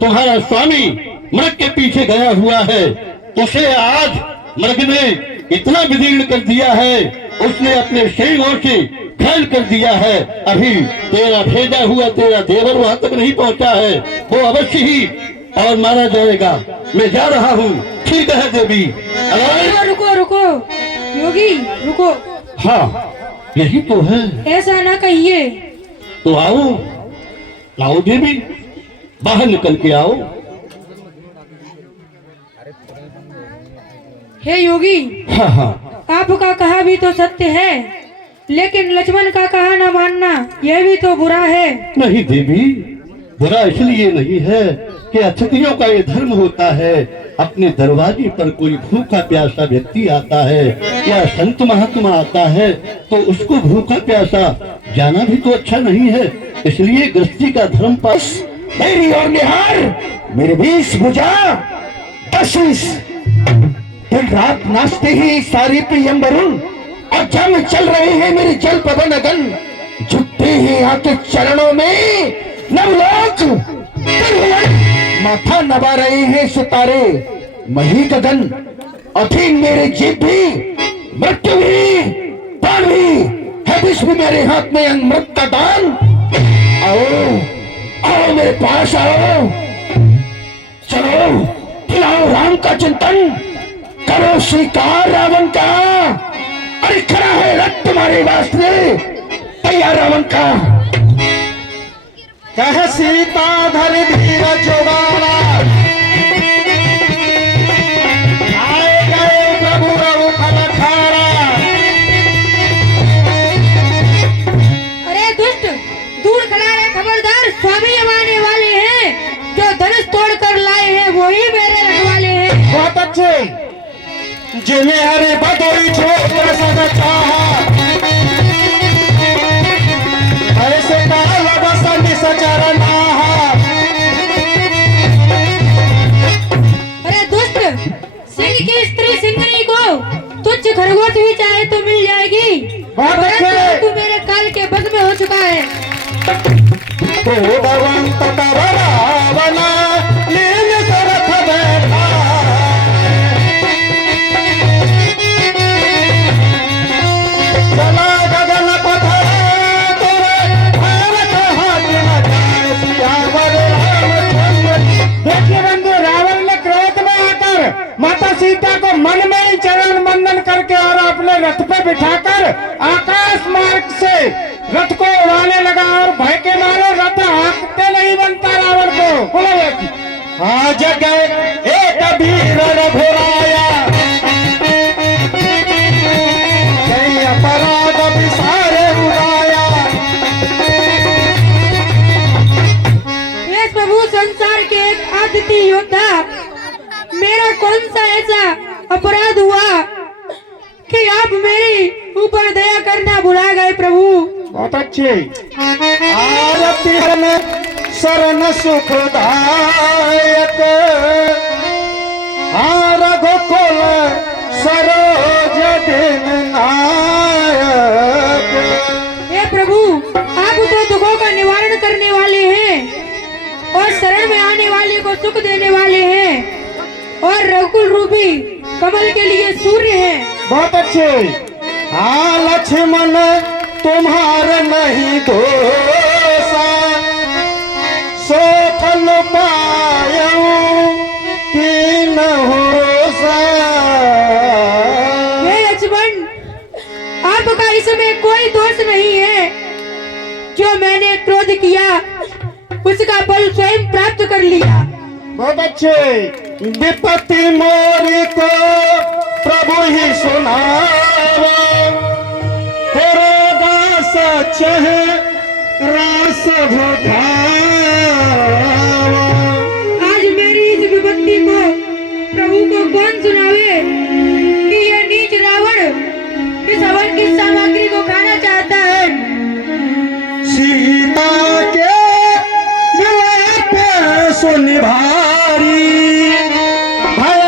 तुम्हारा स्वामी मृग के पीछे गया हुआ है, उसे आज मृग ने इतना विदीर्ण कर दिया है, उसने अपने शरीरों से घायल कर दिया है। अभी तेरा भेजा हुआ तेरा देवर वहां तक नहीं पहुंचा है, वो अवश्य ही और मारा जाएगा। मैं जा रहा हूँ। ठीक है देवी। रुको रुको योगी, रुको। हाँ, यही तो है। ऐसा ना कहिए। तो आओ आओ देवी, बाहर निकल के आओ। हे योगी, हाँ हाँ, आपका कहा भी तो सत्य है, लेकिन लक्ष्मण का कहा न मानना यह भी तो बुरा है। नहीं देवी, बुरा इसलिए नहीं है कि अतिथियों का ये धर्म होता है। अपने दरवाजे पर कोई भूखा प्यासा व्यक्ति आता है या संत महात्मा आता है तो उसको भूखा प्यासा जाना भी तो अच्छा नहीं है। इसलिए गृहस्थी का धर्म पास। मेरी और निहार, मेरे 20 भुजा 10 दिन रात नाचते ही सारी प्रियम वरुण और जम चल रहे हैं मेरे जल पवन अगन, झुकते हैं आके चरणों में नवलोक माथा नवा रहे हैं सितारे मही गगन। अभी मेरे जीत भी, मृत्यु भी, प्राण भी है, विष भी मेरे हाथ में अमृत का दान। आओ आओ मेरे पास आओ, चलो खिलाओ राम का चिंतन, करो स्वीकार रावण का। अरे खड़ा है रथ तुम्हारे वास्ते, तैयार रावण का। कह सीता धर धीर जोगाड़ा, आए गए प्रभु रघुकुल खारा। अरे दुष्ट, दूर खड़ा है, खबरदार, स्वामी आने वाले हैं। जो धनुष तोड़ कर लाए हैं वही मेरे रखवाले हैं। बहुत अच्छे। जिन्हें हरे बदोई छोड़ सद चाहा, ऐसे काल बसंत सचर नाहा। अरे दुष्ट, सिंह की स्त्री सिंगनी को तुच्छ खरगोश भी चाहे तो मिल जाएगी, बहुत अच्छे। परंतु तू मेरे काल के बस में हो चुका है। भगवंत तव रावण लीन सरथ बैठा, चला गगन पथर तुरे भारत हाकिम जान सियावर रामचंद्र। देखिए बंधु, रावण ने क्रोध में आकर माता सीता को मन में ही चरण वंदन करके और अपने रथ पे बिठाकर आकाश मार्ग से रथ को उड़ाने लगा और भय के मारे रथ हाँकते नहीं बनता रावण को। बोलो आज गए एक वीर रघुराया, कई अपराध विसारे उड़ाया। हे प्रभु, संसार के एक आदित्य योद्धा, मेरा कौन सा ऐसा अपराध हुआ कि आप मेरे ऊपर दया करना भुला गए प्रभु। बहुत अच्छे। आरती में शरण सुखदायक, रघुकुल सरोज दिन नायक। हे प्रभु, आप तो दुखों का निवारण करने वाले हैं और शरण में आने वाले को सुख देने वाले हैं और रघुकुल रूपी कमल के लिए सूर्य हैं। बहुत अच्छे। लक्ष्मण तुम्हारा नहीं दोषा, सो फल पायूं तीन होसा। हे लक्ष्मण, आपका इसमें कोई दोष नहीं है। जो मैंने क्रोध फल स्वयं प्राप्त कर लिया। बहुत अच्छे। विपत्ति मोरी को प्रभु ही सुनावा, तेरा दास चहे रास भुधावा। आज मेरी इस विपत्ति को प्रभु को कौन सुनावे कि यह नीच रावण इस हवन की सामग्री को खाना चाहता है। सीता के विलाप सुनि भारी, भय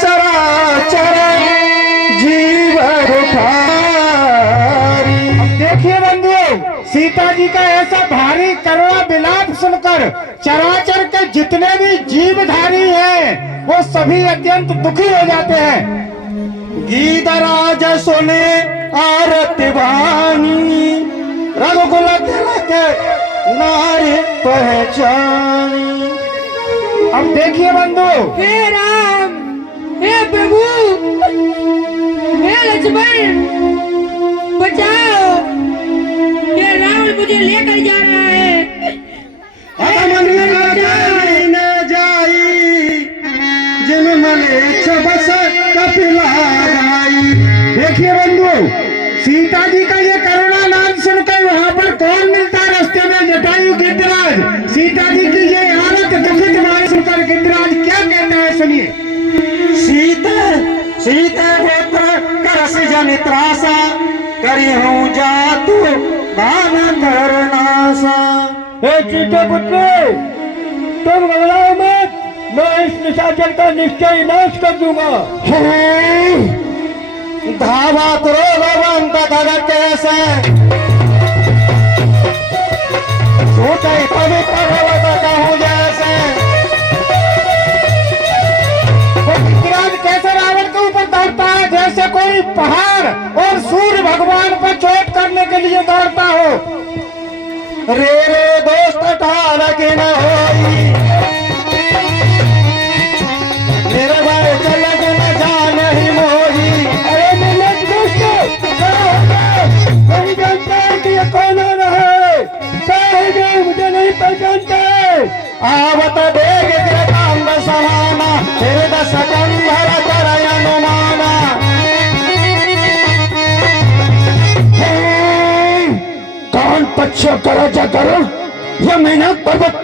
चराचर जीव रुखारी। अब देखिए बंधुओं, सीता जी का ऐसा भारी करुणा विलाप सुनकर चराचर के जितने भी जीवधारी हैं वो सभी अत्यंत दुखी हो जाते हैं। गीतराज सुने आरती वाणी, रघुकुल तिलक नारी पहचानी। अब देखिए बंधु, हे राम, हे प्रभु, हे लक्ष्मण, बचाओ, ये रावण मुझे लेकर जा रहा है। न जाई जिन मलेच्छ बस कपिलाई। देखिए बंधु, सीता जी का ये करुणा नाम सुनकर वहाँ पर कौन मिलता है रास्ते में? जटायु गिद्धराज। सीता जी की ये हालत दुखित वाणी सुनकर गिद्धराज क्या कहता है, सुनिए। सीता गोत्र करस जन त्रासा, करी हूँ जातु दान करनासा। हे सीते पुत्र, तुम घबराओ मत, मैं इस निशाचर का निश्चय नाश कर दूंगा। धावा क्रोधवंत खगत कैसे, सोचे पवित्र भवत कहूँ जैसे। विक्रांत कैसे रावण के ऊपर दौड़ता है, जैसे कोई पहाड़ और सूर्य भगवान पर चोट करने के लिए दौड़ता हो। रे दोस्त ठान के न होई, मेरे भाई चल के न जान ही मोही। अरे मेरे दोस्त क्या हो गया? नहीं जानता है कि ये कौन है? साहिब मुझे नहीं पहचानते। आवत देख तेरे काम समाना, तेरे दस कंधर कर अनुमाना। कौन पक्षियों का राजा करो यह मेहनत पर्वत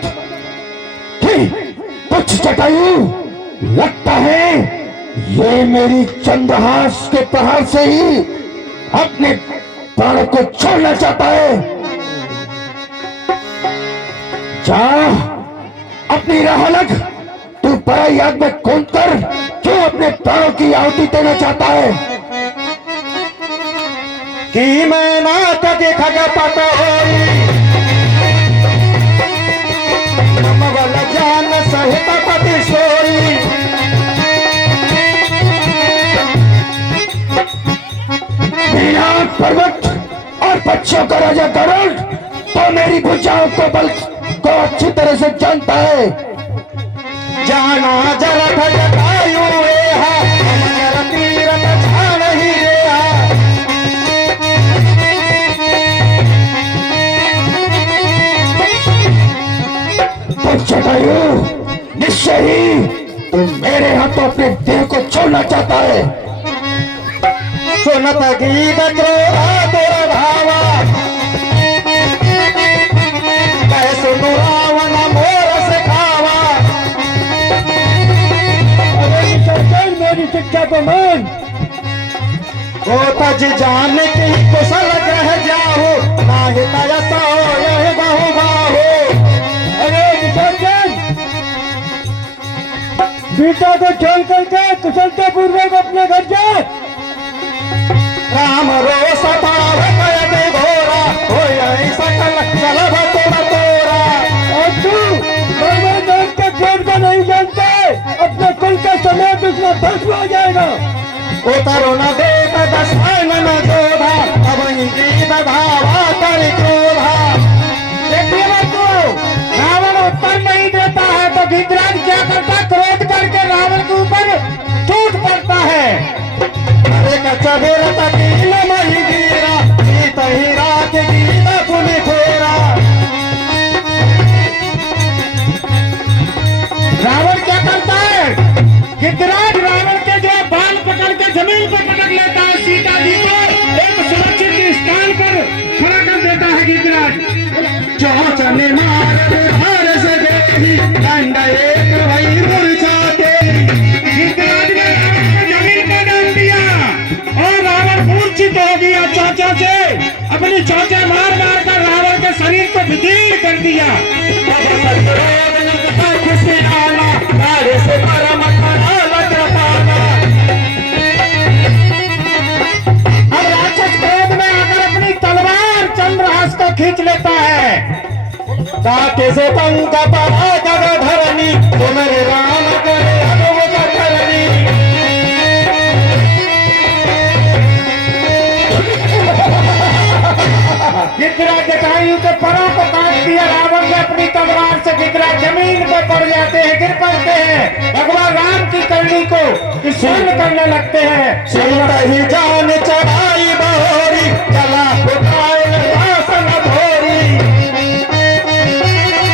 कुछ जटायु, लगता है ये मेरी चंद्रहास के प्रहार से ही अपने प्राण को छोड़ना चाहता है। जा अपनी राह लग, तू पराई आग में कूद कर क्यों अपने प्राणों की आहुति देना चाहता है? कि मैं नाथ के खगपत होई, नमवल जान सहित पति सोई। मेघनाद पर्वत और पक्षियों का राजा गरुड़ तो मेरी भुजाओं को बल को अच्छी तरह से जानता है। जाना जरथ जटायु रेहा, अमर तीरथ छान ही रेहा। तो जटायु निश्चय ही तू मेरे हाथों अपने देह को छोड़ना चाहता है। सुनत गीत तोरा भावा, कैसे रावण मोर से खावा। मेरी शिक्षा को मान, ओ तज जान की कुशल ग्रह जाहो, नाही तयसा हो यह बहु बाहो। अरे विसर्जन, सीता को छोड़ करके कुशलता पूर्वक अपने घर जा। राम रोष पाव कयते घोरा, होय सकल सलभ तुम तोरा। और तू नाम के खेल को नहीं जानते, अपने कुल के समेत उसमें भस्म हो जाएगा। उतरुण देख दशान न जोधा, अब गीत धावा कर क्रोधा। देखिए बच्चों, रावण उत्तर नहीं देता है तो गिद्धराज क्या करता? क्रोध करके रावण के ऊपर टूट पड़ता है। चबेर तकील मही गिरा, सीत ही रात गीत पुनि थोरा। खींच लेता है। ताके से पंख पड़ा गगधरनी तो मेरे राम करे अद्भुत करनी। गिदरा जटायु के परों को काट दिया रावण ने अपनी तलवार से। गिदरा जमीन पर पड़ जाते हैं, गिर पड़ते हैं। भगवान राम की करनी को विषण करने लगते हैं। सीता ही जान चढ़ाई बहोरी चला उठाए आसन भोरी।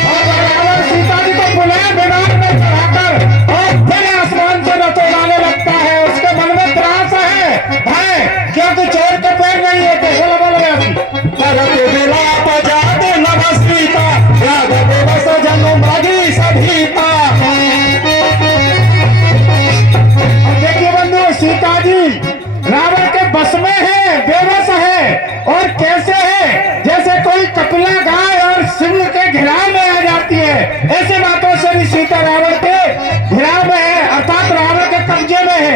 और रावण सीता जी को बुलाए विमान में चढ़ाकर और फिर आसमान से नचोड़ाने लगता है। उसके मन में त्रास है, भय, क्योंकि चोर के पैर नहीं होते। बोलो बोलो यासी करत विलाप जाते नमस्कृता राघव बस जन्म भागी सभीता। अब देखिए बंधु, सीता जी रावण के बस में है, बेबस है। और कैसे है, जैसे कोई कपिला गाय और सिंह के घिराव में आ जाती है। ऐसे बातों से भी सीता रावण के घिराव में है, अर्थात रावण के कब्जे में है।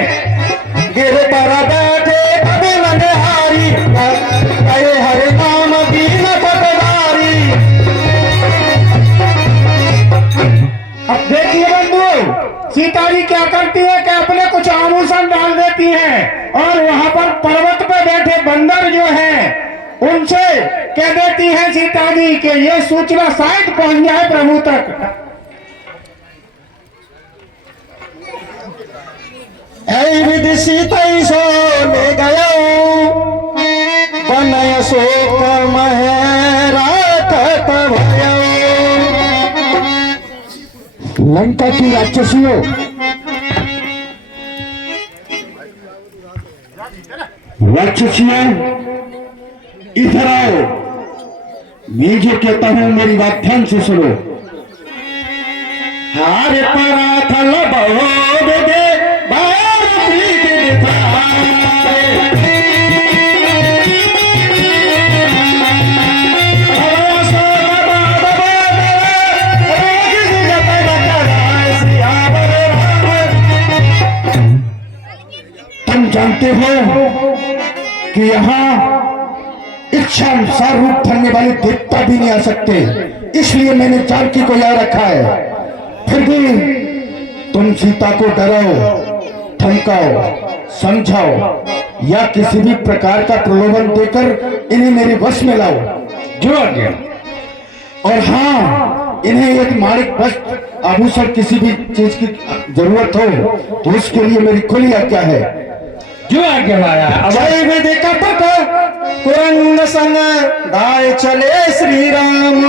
गिर पर बैठे कपिल निहारी कहे हरे नाम दीन पटवारी। अब देखिए बंधु, सीता जी क्या करती है कि अपने कुछ आभूषण डाल देती है और वहां पर पर्वत पे बैठे बंदर जो हैं उनसे कह देती है सीता जी कि ये सूचना शायद पहुंच जाए प्रभु तक। ऐ विधि सीता सो ले गयो बनय शोक मह राखत भयो। लंका की राक्षसियों, राक्षसियों इधर आओ। मैं जो कहता हूं मेरी बात ध्यान से सुनो। हारे पराथल बहुत दे भारती के दिखाए। तुम जानते हो कि यहाँ इच्छा अनुसार रूप धरने वाले देवता भी नहीं आ सकते, इसलिए मैंने जानकी को यहाँ रखा है। फिर भी तुम सीता को डराओ, धमकाओ, समझाओ या किसी भी प्रकार का प्रलोभन देकर इन्हें मेरे वश में लाओ। जो आ गया। और हाँ, इन्हें यदि माणिक वस्त्र आभूषण किसी भी चीज की जरूरत हो तो उसके लिए मेरी खुली आज्ञा है। जो आज्ञा आया अजय विधि कपट कुरंग संग गाय चले श्री राम।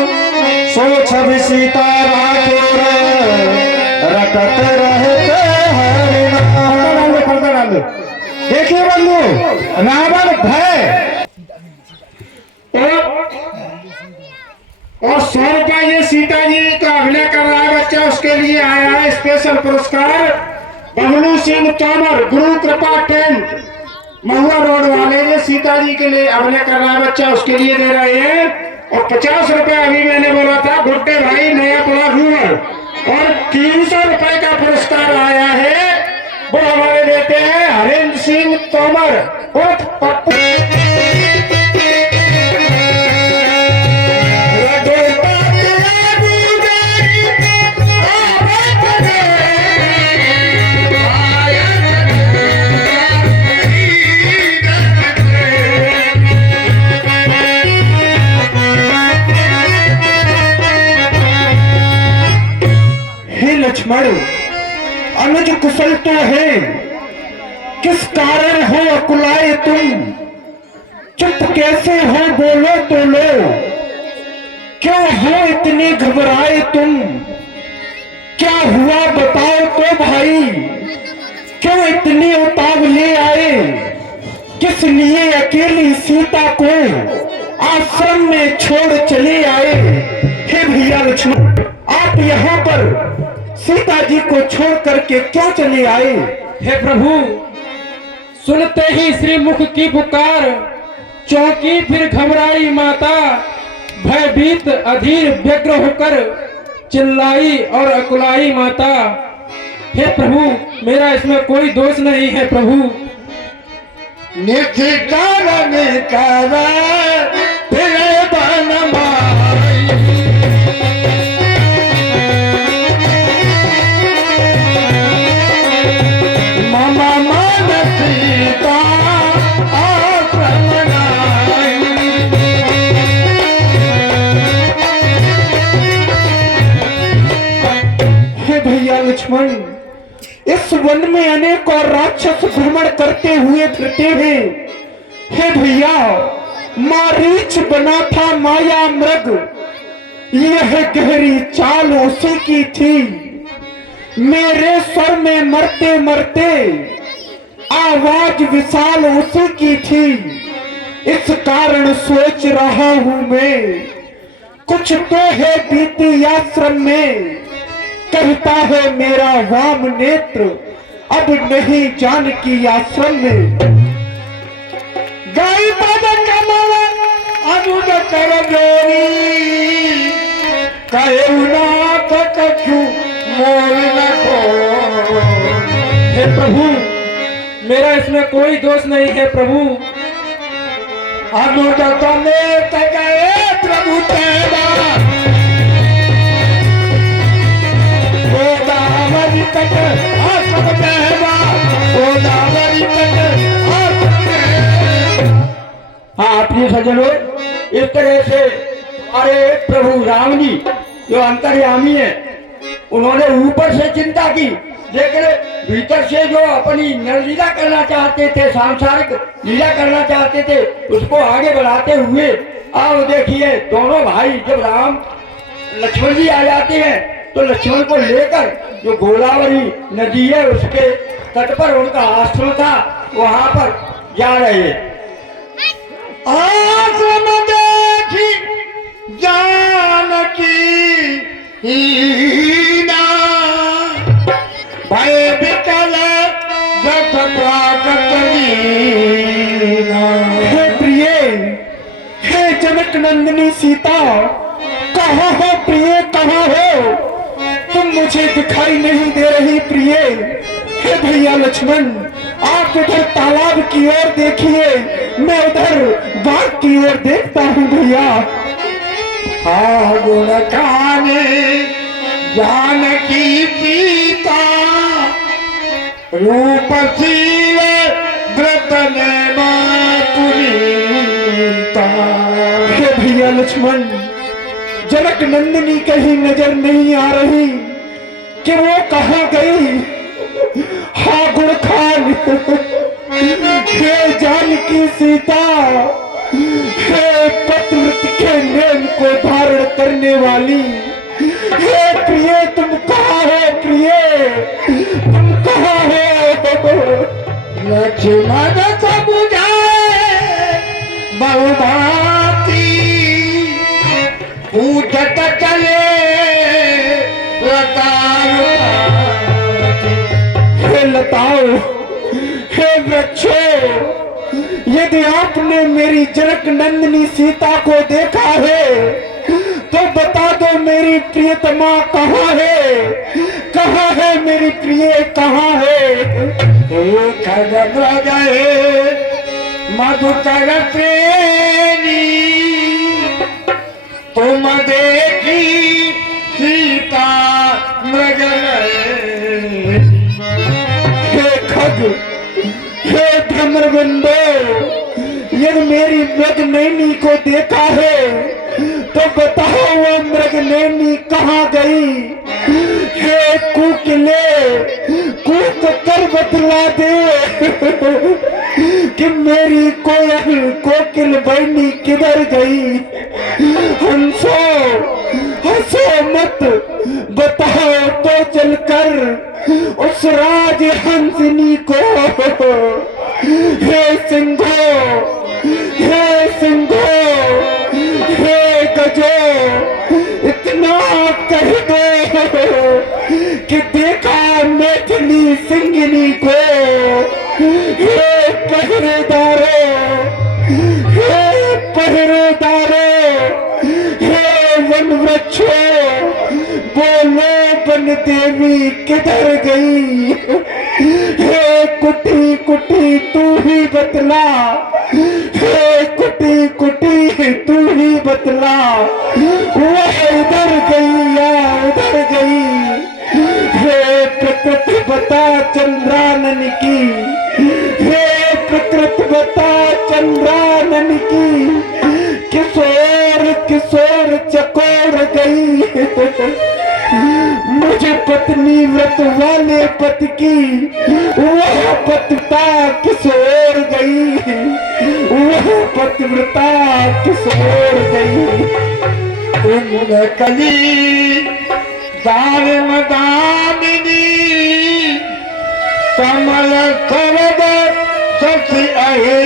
सो छवि सीता राठौर रटत रहते हरि नाम। देखिए बंधु, रावण भय और 100 रुपया ये सीता जी का अभिनय कर रहा है बच्चा, उसके लिए आया है स्पेशल पुरस्कार। बबलू सिंह तोमर, गुरु कृपा टेंट, महुआ रोड वाले, ये सीता जी के लिए अभिनय कर रहा है बच्चा, उसके लिए दे रहे हैं। और 50 रुपया अभी मैंने बोला था गुड्डे भाई नया पड़ा रूरल। और 300 रुपए का पुरस्कार आया है, वो हमारे देते हैं हरेंद्र सिंह तोमर उर्फ पप्पू। लक्ष्मण, अनुज कुशल तो है, किस कारण हो अकुलाए तुम? चुप कैसे हो, बोलो तो लो। क्यों हो इतने घबराए तुम? क्या हुआ बताओ तो भाई। क्यों इतने उतावले आए? किस लिए अकेली सीता को आश्रम में छोड़ चले आए? हे भैया लक्ष्मण, आप यहाँ पर सीता जी को छोड़ करके क्यों चले आए? हे प्रभु, सुनते ही श्री मुख की पुकार चौंकी फिर घबराई माता। भयभीत अधीर व्यग्र होकर चिल्लाई और अकुलाई माता। हे प्रभु, मेरा इसमें कोई दोष नहीं है प्रभु। नित्य कारण कर फिर बन लक्ष्मण, इस वन में अनेक और राक्षस भ्रमण करते हुए फिरते हैं। हे भैया, मारीच बना था माया मृग, यह गहरी चाल उसी की थी। मेरे स्वर में मरते मरते आवाज विशाल उसी की थी। इस कारण सोच रहा हूं मैं, कुछ तो है बीती आश्रम में। कहता है मेरा वाम नेत्र, अब नहीं जानकी आश्रम में। गाई पद कमल अनुज कर जोरी, कहुनाथ कछु मोल न को। हे प्रभु, मेरा इसमें कोई दोष नहीं है प्रभु। अनुज तमें गए प्रभु तेरा, गोदावरी तट आश्रम तेरा, गोदावरी तट आश्रम तेरा। हाँ प्रिय सज्जनों, इस तरह से हमारे प्रभु राम जी जो अंतर्यामी है, उन्होंने ऊपर से चिंता की, लेकिन भीतर से जो अपनी नरलीला करना चाहते थे, सांसारिक लीला करना चाहते थे, उसको आगे बढ़ाते हुए अब देखिए दोनों भाई जब राम लक्ष्मण जी आ जाते हैं तो लक्ष्मण को लेकर जो गोदावरी नदी है उसके तट पर उनका आश्रम था, वहां पर जा रहे। आश्रम देखी जानकी हीना, भय विकल जस प्राकट लीना। हे प्रिय, हे जनक नंदिनी सीता, कहाँ हो प्रिय, कहाँ हो तुम? मुझे दिखाई नहीं दे रही प्रिय। हे भैया लक्ष्मण, आप इधर तालाब की ओर देखिए, मैं उधर बाग की ओर देखता हूँ भैया। हाँ गुण खाने जानकी सीता, रूप शिव व्रत पुनीता। हे भैया लक्ष्मण, जनक नंदिनी कहीं नजर नहीं आ रही कि वो कहाँ गई। हाँ गुण खान, हे जानकी सीता, हे पतिव्रत के नेम को धारण करने वाली, हे प्रिय तुम कहाँ हो प्रिय, तुम कहाँ हो? लक्ष्मण को बुझाए बहुभांति, पूछत चले लताओ। हे लताओ, हे वृक्षों, यदि आपने मेरी जनक नंदिनी सीता को देखा है तो बता दो मेरी प्रियतमा कहाँ है, कहाँ है मेरी प्रिय, कहाँ है? गए मधुकर प्रेमी, तुम देखी सीता मृग। हे खग, हे धर्मबंधो, यदि मेरी मृग नैनी को देखा है तो बताओ वो मृग नैनी कहाँ गई? हे कुकिले, कूक कर बतला दे कि मेरी कोयल कोकिल बहनी किधर गई? हंसो हंसो मत, बताओ तो चलकर उस राज हंसिनी को। हे सिंघो, हे सिंघो, हे गजो, इतना कह दो कि देखा मैथिली सिंगिनी को। हे पहरेदारो, हे पहरेदारो, हे वन वृक्षों, बोलो बन देवी किधर गई? हे कुटी कुटी तू ही बतला, हे कुटी कुटी तू ही बतला, वह उधर गई या उधर गई? हे प्रकृति बता चंद्रानन की, हे प्रकृति बता चंद्रानन की, किशोर किशोर चकोर गई। मुझे पत्नी व्रत वाले पति की वह पतिता किस ओर गई, वह पतिव्रता किस ओर गई। कुंभ कली दारिम दामिनी कमल करद सखी अहे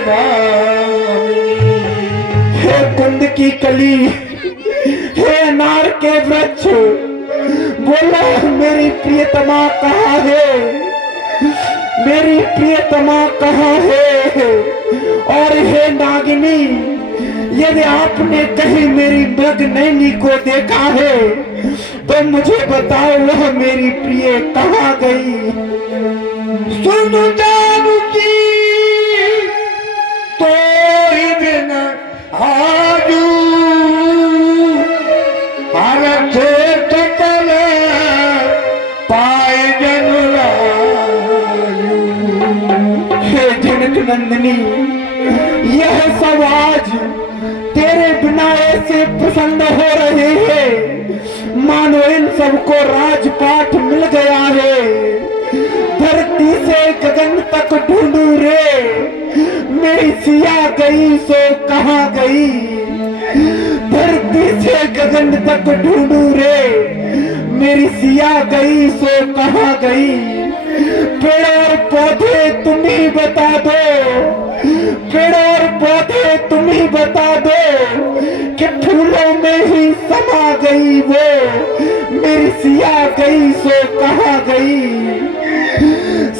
भामिनी। हे कुंद की कली, हे अनार के वृक्ष, बोलो मेरी प्रियतमा कहाँ है, मेरी प्रियतमा कहाँ है। और हे नागिनी, यदि आपने कहीं मेरी मृग नैनी को देखा है तो मुझे बताओ वह मेरी प्रिय कहाँ गई। सुन जानकी तो ही दिन आजू सकल पाए जनुरायु। हे जनक नंदिनी, यह सब आज तेरे बिना ऐसे प्रसन्न हो रहे हैं मानो इन सबको राजपाट मिल गया है। धरती से गगन तक ढूंढू रे, मेरी सिया गई सो कहाँ गई। धरती से गगन तक ढूंढू रे, मेरी सिया गई सो कहाँ गई। पेड़ और पौधे तुम ही बता दो, पेड़ और पौधे तुम ही बता दो कि फूलों में ही समा गई वो, मेरी सिया गई सो कहाँ गई।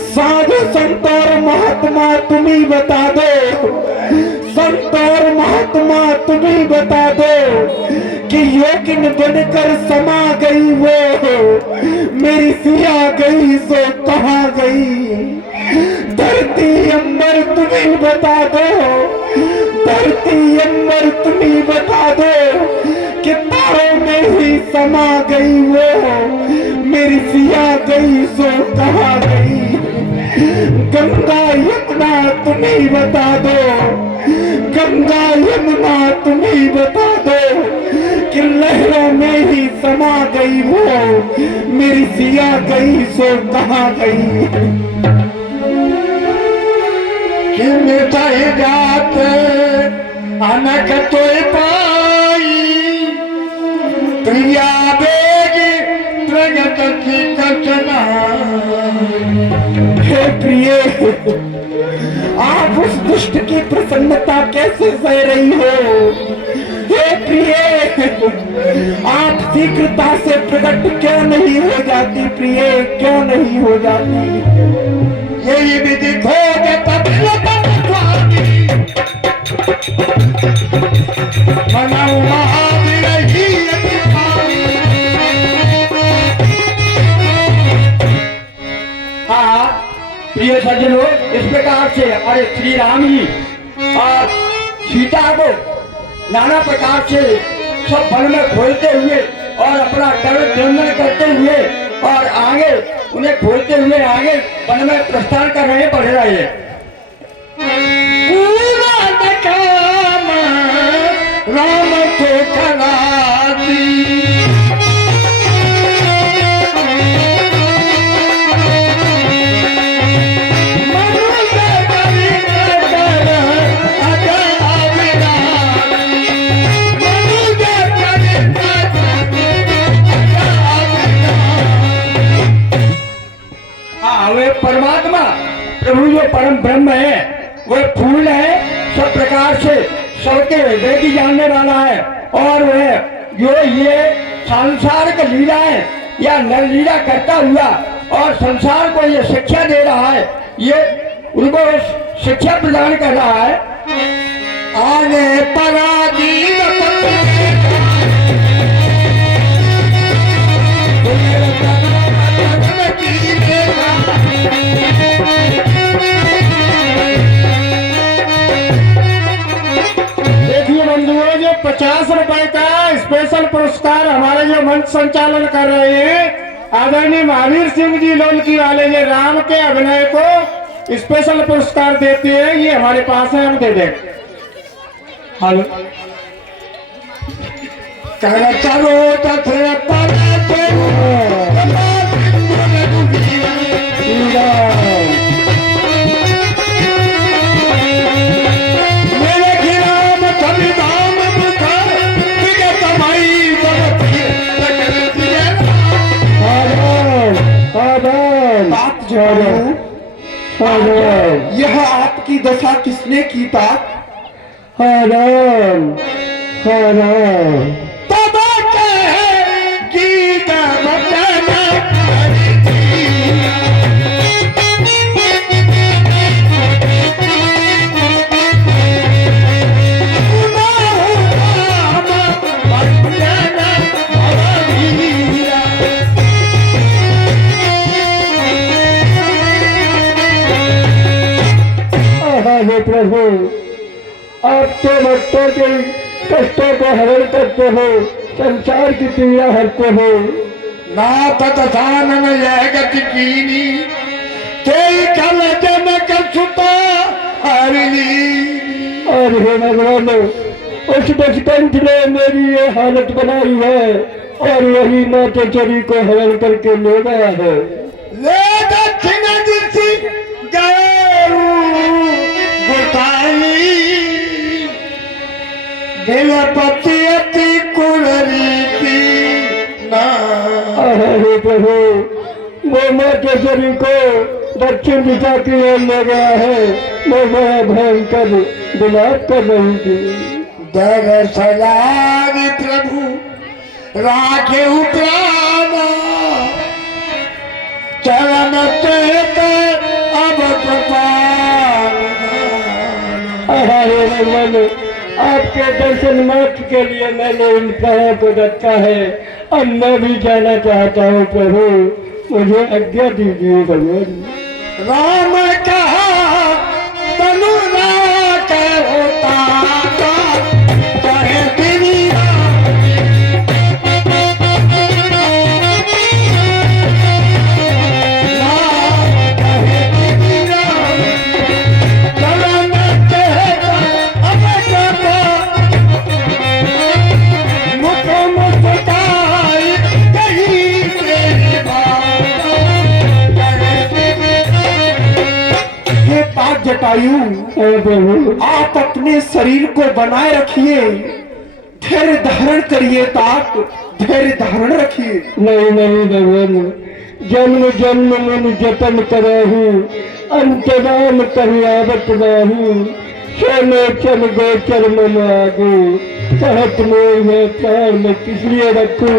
साधु संत और महात्मा तुम ही बता दो, संत और महात्मा तुम ही बता दो कि योगिन बनकर समा गई वो, मेरी सिया गई सो कहाँ गई। धरती अंबर तुम ही बता दो, धरती अंबर तुम ही बता दो कि तारों में ही समा गई वो, मेरी सिया गई सो कहाँ गई। गंगा यमुना तुम ही बता दो, गंगा यमुना तुम ही बता दो कि लहरों में ही समा गई वो, मेरी सिया गई सो कहाँ गई। कि मिटाई जात अनक तो पाई, प्रिया बेगी प्रगत की कचना। हे प्रिय, आप उस दुष्ट की प्रसन्नता कैसे सह रही हो। हे प्रिय, आप शीघ्रता से प्रकट क्यों नहीं हो जाती, प्रिय क्यों नहीं हो जाती। यही विधि खोज मनाऊ महावीर ही प्रिय सज्जनों, इस प्रकार से हमारे श्री राम जी और सीता को नाना प्रकार से सब वन में खोलते हुए और अपना कर्म क्रंदन करते हुए और आगे उन्हें खोलते हुए आगे वन में प्रस्थान कर रहे बढ़ रहे हैं। राम को खलाती परमात्मा प्रभु जो परम ब्रह्म है वह फूल है, सब प्रकार से सबके हृदय की जानने वाला है। और वह जो ये सांसारिक लीला है या नर लीला करता हुआ और संसार को ये शिक्षा दे रहा है, ये उनको शिक्षा प्रदान कर रहा है। आगे पराधीन देखिए बंधुओं, जो 50 रुपए का स्पेशल पुरस्कार हमारे जो मंच संचालन कर रहे हैं आदरणीय महावीर सिंह जी लोलकी वाले, ये राम के अभिनय को स्पेशल पुरस्कार देते हैं। ये हमारे पास है, हम दे दें। हेलो, करो तथा जटायु, यह आपकी दशा किसने की तात? हराम हराम तब गीता बचाना हे प्रभु, आप तो भक्तों के कष्टों को हरण करते हो, संसार की पीड़ा हरते हो। नाथ दशानन यह गति कीनी, तेई कल जनक सुता हरली। और हे भगवान, उस बचपन ने मेरी ये हालत बनाई है और यही माते चरी को हरण करके ले गया है। ले दक्षिण दिशि गए गोसाई, दिलपति अति कुलरीति ना। हे प्रभु, वो माते चरी को दक्षिण दिशा की ओर ले गया है। मैं बड़ा भयंकर विलाप कर रही थी। दर सलागी प्रभु राखे प्राणा, चरण चेत अब कृपाल। हे भगवान, आपके दर्शन मात्र के लिए मैंने इन प्राणों को रखा है। अब मैं भी जाना चाहता हूँ प्रभु, मुझे आज्ञा दीजिए भगवान। राम कहा तनु राख होता चाहे तेरी जटायु, आप अपने शरीर को बनाए रखिए, धैर्य धारण करिए तात, धैर्य धारण रखिए। नहीं नहीं भगवान, जन्म जन्म मन जतन करहु, अंतराम कहियावत नाहु, सोने चल गोचर मन आगे, कहत मोह है प्राण में किस लिए रखूं।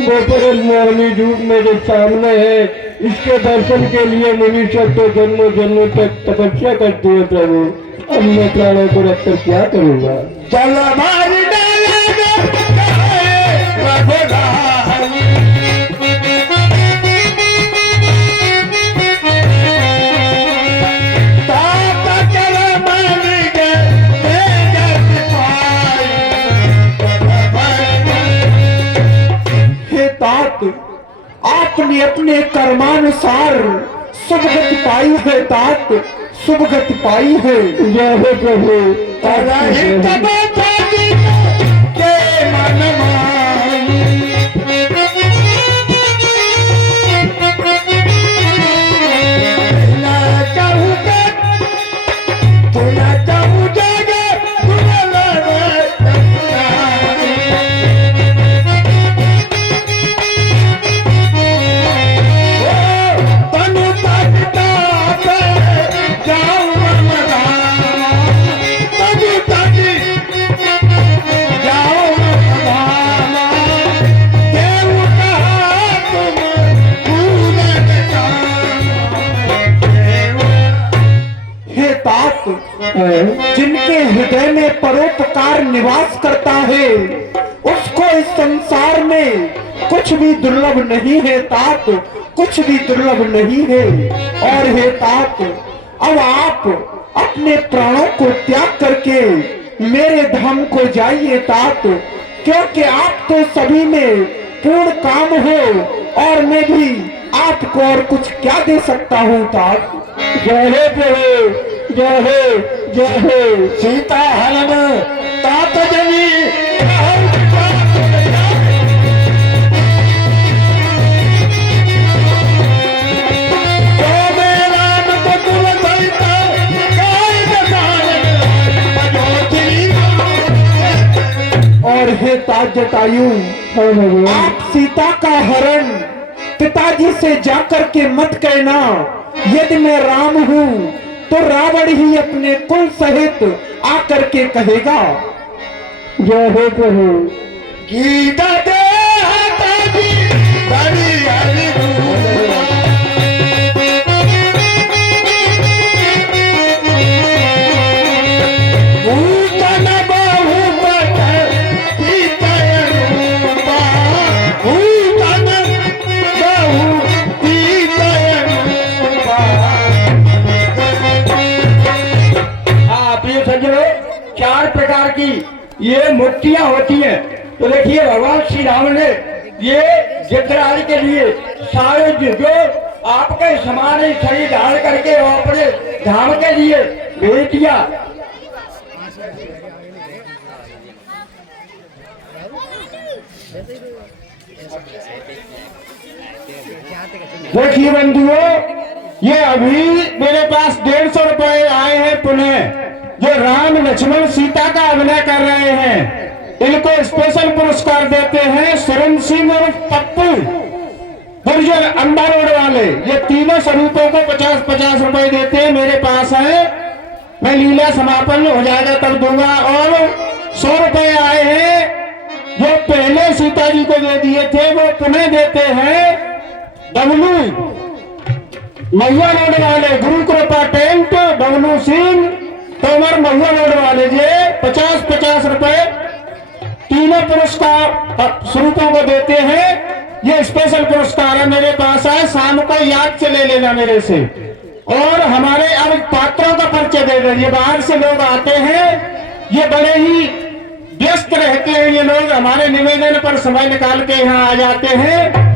वो परम मोहनी रूप मेरे सामने है, इसके दर्शन के लिए मनुष्य तो जन्मों जन्मों तक तपस्या करते हैं प्रभु। अब मैं प्राणों को रखकर क्या करूँगा। चल मारी आपने अपने कर्मानुसार सुभगति पाई है तात, सुभगति पाई है। जय हो प्रभु। के मन मानी न कहूँ तो न कहूँ जागे जिनके हृदय में परोपकार निवास करता है, उसको इस संसार में कुछ भी दुर्लभ नहीं है तात, कुछ भी दुर्लभ नहीं है। और हे तात, अब आप अपने प्राणों को त्याग करके मेरे धाम को जाइए तात, क्योंकि आप तो सभी में पूर्ण काम हो और मैं भी आपको और कुछ क्या दे सकता हूँ तात। जय हे प्रभु, जय हे जय हे। सीता हरण तात जनी और हे तात जटायु, आप सीता का हरण पिताजी से जाकर के मत कहना, यदि मैं राम हूं तो रावण ही अपने कुल सहित आकर के कहेगा जय हो प्रभु। गीता दे बड़ी हरि चार प्रकार की ये मूर्तियां होती हैं। तो देखिए भगवान श्री राम ने ये गिद्धराज के लिए सारे जो आपके समान ही शरीर धारण करके और अपने धाम के लिए भेज दिया। देखिए बंधुओं, ये अभी मेरे पास 150 रुपए आए हैं पुनः, जो राम लक्ष्मण सीता का अभिनय कर रहे हैं। इनको स्पेशल पुरस्कार देते हैं सुरेंद्र सिंह और पप्पू गुर्जर अंबा रोड वाले। ये तीनों स्वरूपों को 50-50 रुपए देते हैं, मेरे पास है। मैं लीला समापन हो जाएगा तब दूंगा। और 100 रुपए आए हैं जो पहले सीता जी को दे दिए थे, वो पुनः देते हैं डब्लू महुआ रोड वाले, गुरु कृपा टेंट, डब्लू सिंह तोमर महुआ रोड वाले। ये 50-50 रुपए तीनों पुरस्कार स्वरूपों को देते हैं। ये स्पेशल पुरस्कार है, मेरे पास है, शाम को याद से ले लेना मेरे से। और हमारे अब पात्रों का परिचय दे दीजिए। बाहर से लोग आते हैं, ये बड़े ही व्यस्त रहते हैं ये लोग, हमारे निवेदन पर समय निकाल के यहाँ आ जाते हैं।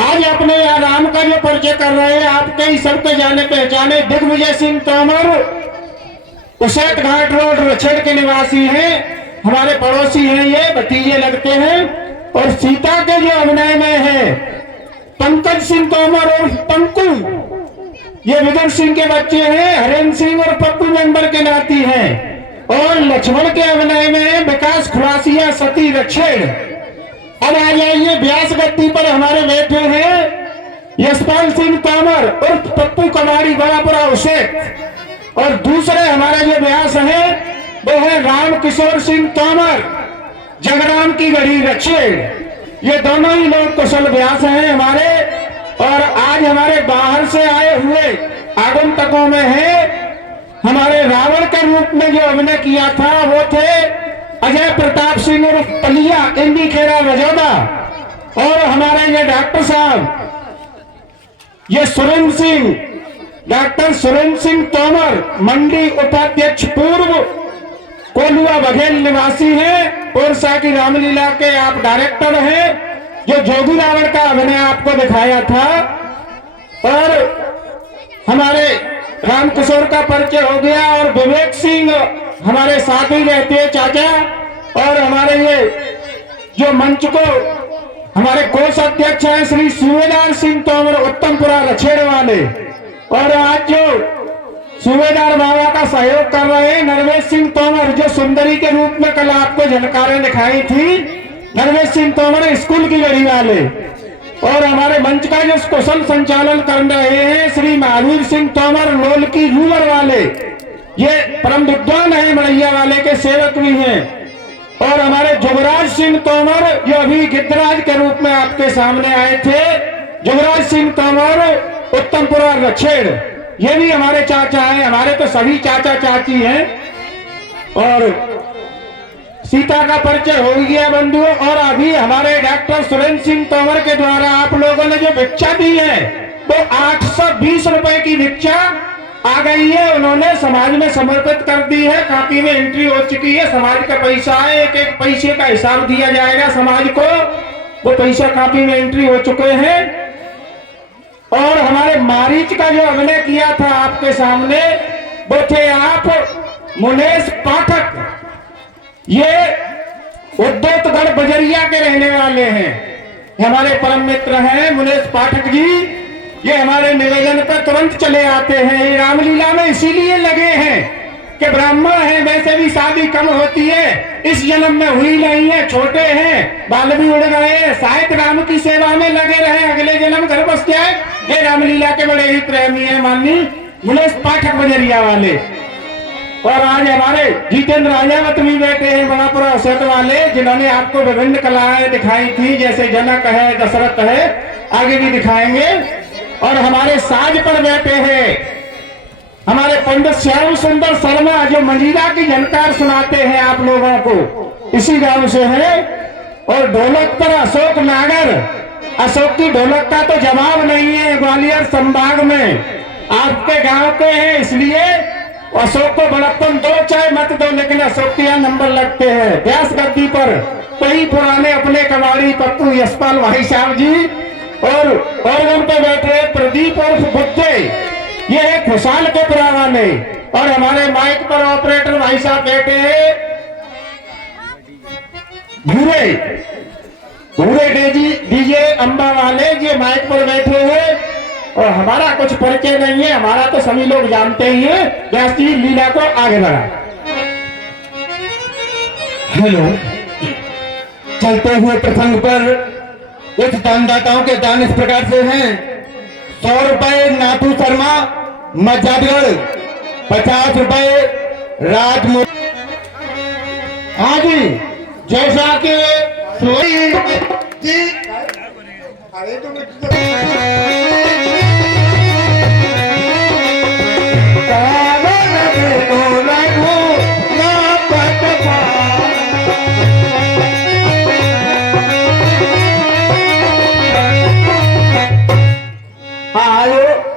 आज अपने यहाँ राम का जो परिचय कर रहे हैं, आपके ही सबके जाने पहचाने दिग्विजय सिंह तोमर, उसेत घाट रोड रछेड़ के निवासी हैं, हमारे पड़ोसी हैं, ये भतीजे लगते हैं। और सीता के जो अभिनय में है पंकज सिंह तोमर और पंकु, ये विदुर सिंह के बच्चे हैं, हरेंद्र सिंह और पप्पू मेंबर के नाती हैं। और लक्ष्मण के अभिनय में विकास खुलासिया सती रछेड़। अब आ जाइए व्यास गद्दी पर हमारे बैठे हैं यशपाल सिंह तोमर और पप्पू कमारी बड़ापुरा उसेत। और दूसरे हमारे जो व्यास है वो है राम किशोर सिंह तोमर, जगराम की गढ़ी रछेड़। ये दोनों ही लोग कुशल व्यास हैं हमारे। और आज हमारे बाहर से आए हुए आगंतुकों में है हमारे रावण के रूप में जो अभिनय किया था, वो थे अजय प्रताप सिंह और पलिया इंदी खेरा रजौदा। और हमारे ये डॉक्टर साहब, ये सुरेंद्र सिंह, डॉक्टर सुरेंद्र सिंह तोमर, मंडी उपाध्यक्ष पूर्व, कोलुआ बघेल निवासी हैं। ओरसा की रामलीला के आप डायरेक्टर हैं, जो जोगी रावण का अभिनय आपको दिखाया था। और हमारे राम किशोर का परिचय हो गया। और विवेक सिंह हमारे साथ ही रहते हैं चाचा। और हमारे ये जो मंच को हमारे कोष अध्यक्ष हैं श्री सूबेदार सिंह तोमर, उत्तमपुरा रछेड़ वाले। और आज जो सूबेदार बाबा का सहयोग कर रहे हैं नरवेश सिंह तोमर, जो सुंदरी के रूप में कल आपको झनकारें दिखाई थी, नरवेश सिंह तोमर स्कूल की गढ़ी वाले। और हमारे मंच का जो कुशल संचालन कर रहे हैं श्री महावीर सिंह तोमर, लोल की रूमर वाले, ये परम विद्वान है, मड़ैया वाले के सेवक भी हैं। और हमारे जुगराज सिंह तोमर, जो अभी गिद्धराज के रूप में आपके सामने आए थे, जुगराज सिंह तोमर, उत्तमपुरा रछेड़, ये भी हमारे चाचा हैं। हमारे तो सभी चाचा चाची हैं। और सीता का परिचय हो गया बंधुओं। और अभी हमारे डॉक्टर सुरेंद्र सिंह तोमर के द्वारा आप लोगों ने जो भिक्षा दी है, वो 820 रुपए की भिक्षा आ गई है, उन्होंने समाज में समर्पित कर दी है। कापी में एंट्री हो चुकी है। समाज का पैसा है, एक एक पैसे का हिसाब दिया जाएगा समाज को। वो पैसा कापी में एंट्री हो चुके हैं। और हमारे मारीच का जो अभिनय किया था आपके सामने, वो थे आप मुनेश पाठक। ये उद्योतगढ़ बजरिया के रहने वाले हैं, हमारे परम मित्र हैं मुनेश पाठक जी। ये हमारे निवेदन पर तुरंत चले आते हैं। ये रामलीला में इसीलिए लगे हैं कि ब्राह्मण हैं, वैसे भी शादी कम होती है, इस जन्म में हुई नहीं है, छोटे हैं, बाल भी उड़ गए हैं, शायद राम की सेवा में लगे रहे, अगले जन्म घर बस जाए। ये रामलीला के बड़े ही प्रेमी है माननी मुलेश पाठक बजरिया वाले। और आज हमारे जितेंद्र राजावत भी बैठे हैं बड़ापुरा सेट वाले, जिन्होंने आपको विभिन्न कलाएं दिखाई थी, जैसे जनक है, दशरथ है, आगे भी दिखाएंगे। और हमारे साज पर बैठे हैं हमारे पंडित श्याम सुंदर शर्मा, जो मंजीरा की झनकार सुनाते हैं आप लोगों को, इसी गांव से है। और ढोलक पर अशोक नागर, अशोक की ढोलक का तो जवाब नहीं है ग्वालियर संभाग में, आपके गांव के हैं, इसलिए अशोक को बड़प्पन दो चाहे मत दो, लेकिन अशोक के यहाँ नंबर लगते हैं। व्यास गद्दी पर कई पुराने अपने कबाड़ी पप्पू यशपाल भाई साहब जी, और ऑर्गन पे बैठे प्रदीप और बुद्धे, ये है खुशाल के पुराने। और हमारे माइक पर ऑपरेटर भाई साहब बैठे हैं भूरे भूरे डीजे अंबा वाले, ये माइक पर बैठे हैं। और हमारा कुछ परिचय नहीं है, हमारा तो सभी लोग जानते ही हैं। व्यास जी लीला को आगे बढ़ा। हेलो, चलते हुए प्रसंग पर कुछ दानदाताओं के दान इस प्रकार से हैं। 100 रुपए नाथू शर्मा मजादगढ़, 50 रुपए राजमो। हाँ जी, जैसा कि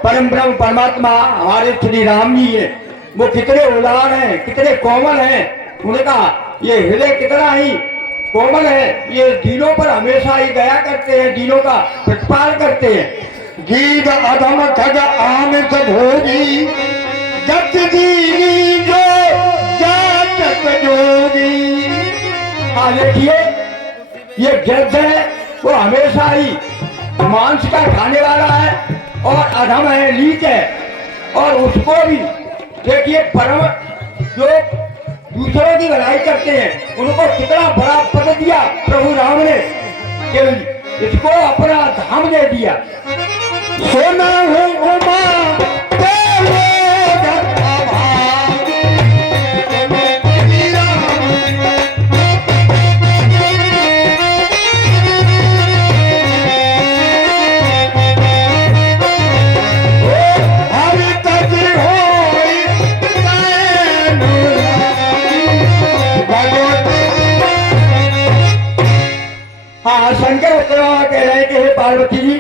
परम ब्रह्म परमात्मा हमारे श्री राम जी है, वो कितने उदार हैं, कितने कोमल हैं। उन्होंने कहा ये हृदय कितना ही कोमल है, ये दीनों पर हमेशा ही दया करते हैं, दीनों का प्रतिपाल करते हैं। गीत अधम खग आमित भोगी, जत दीनी जो जातक जोगी। हाँ देखिए, ये गिरध है, वो हमेशा ही मांस का खाने वाला है, और अधम है, नीच है। और उसको भी देखिए परम जो दूसरों की भलाई करते हैं, उनको कितना बड़ा पद दिया प्रभु राम ने, कि इसको अपना धाम दे दिया। सोना हो उमा शंकर उत्तरा कह रहे हैं कि हे पार्वती जी,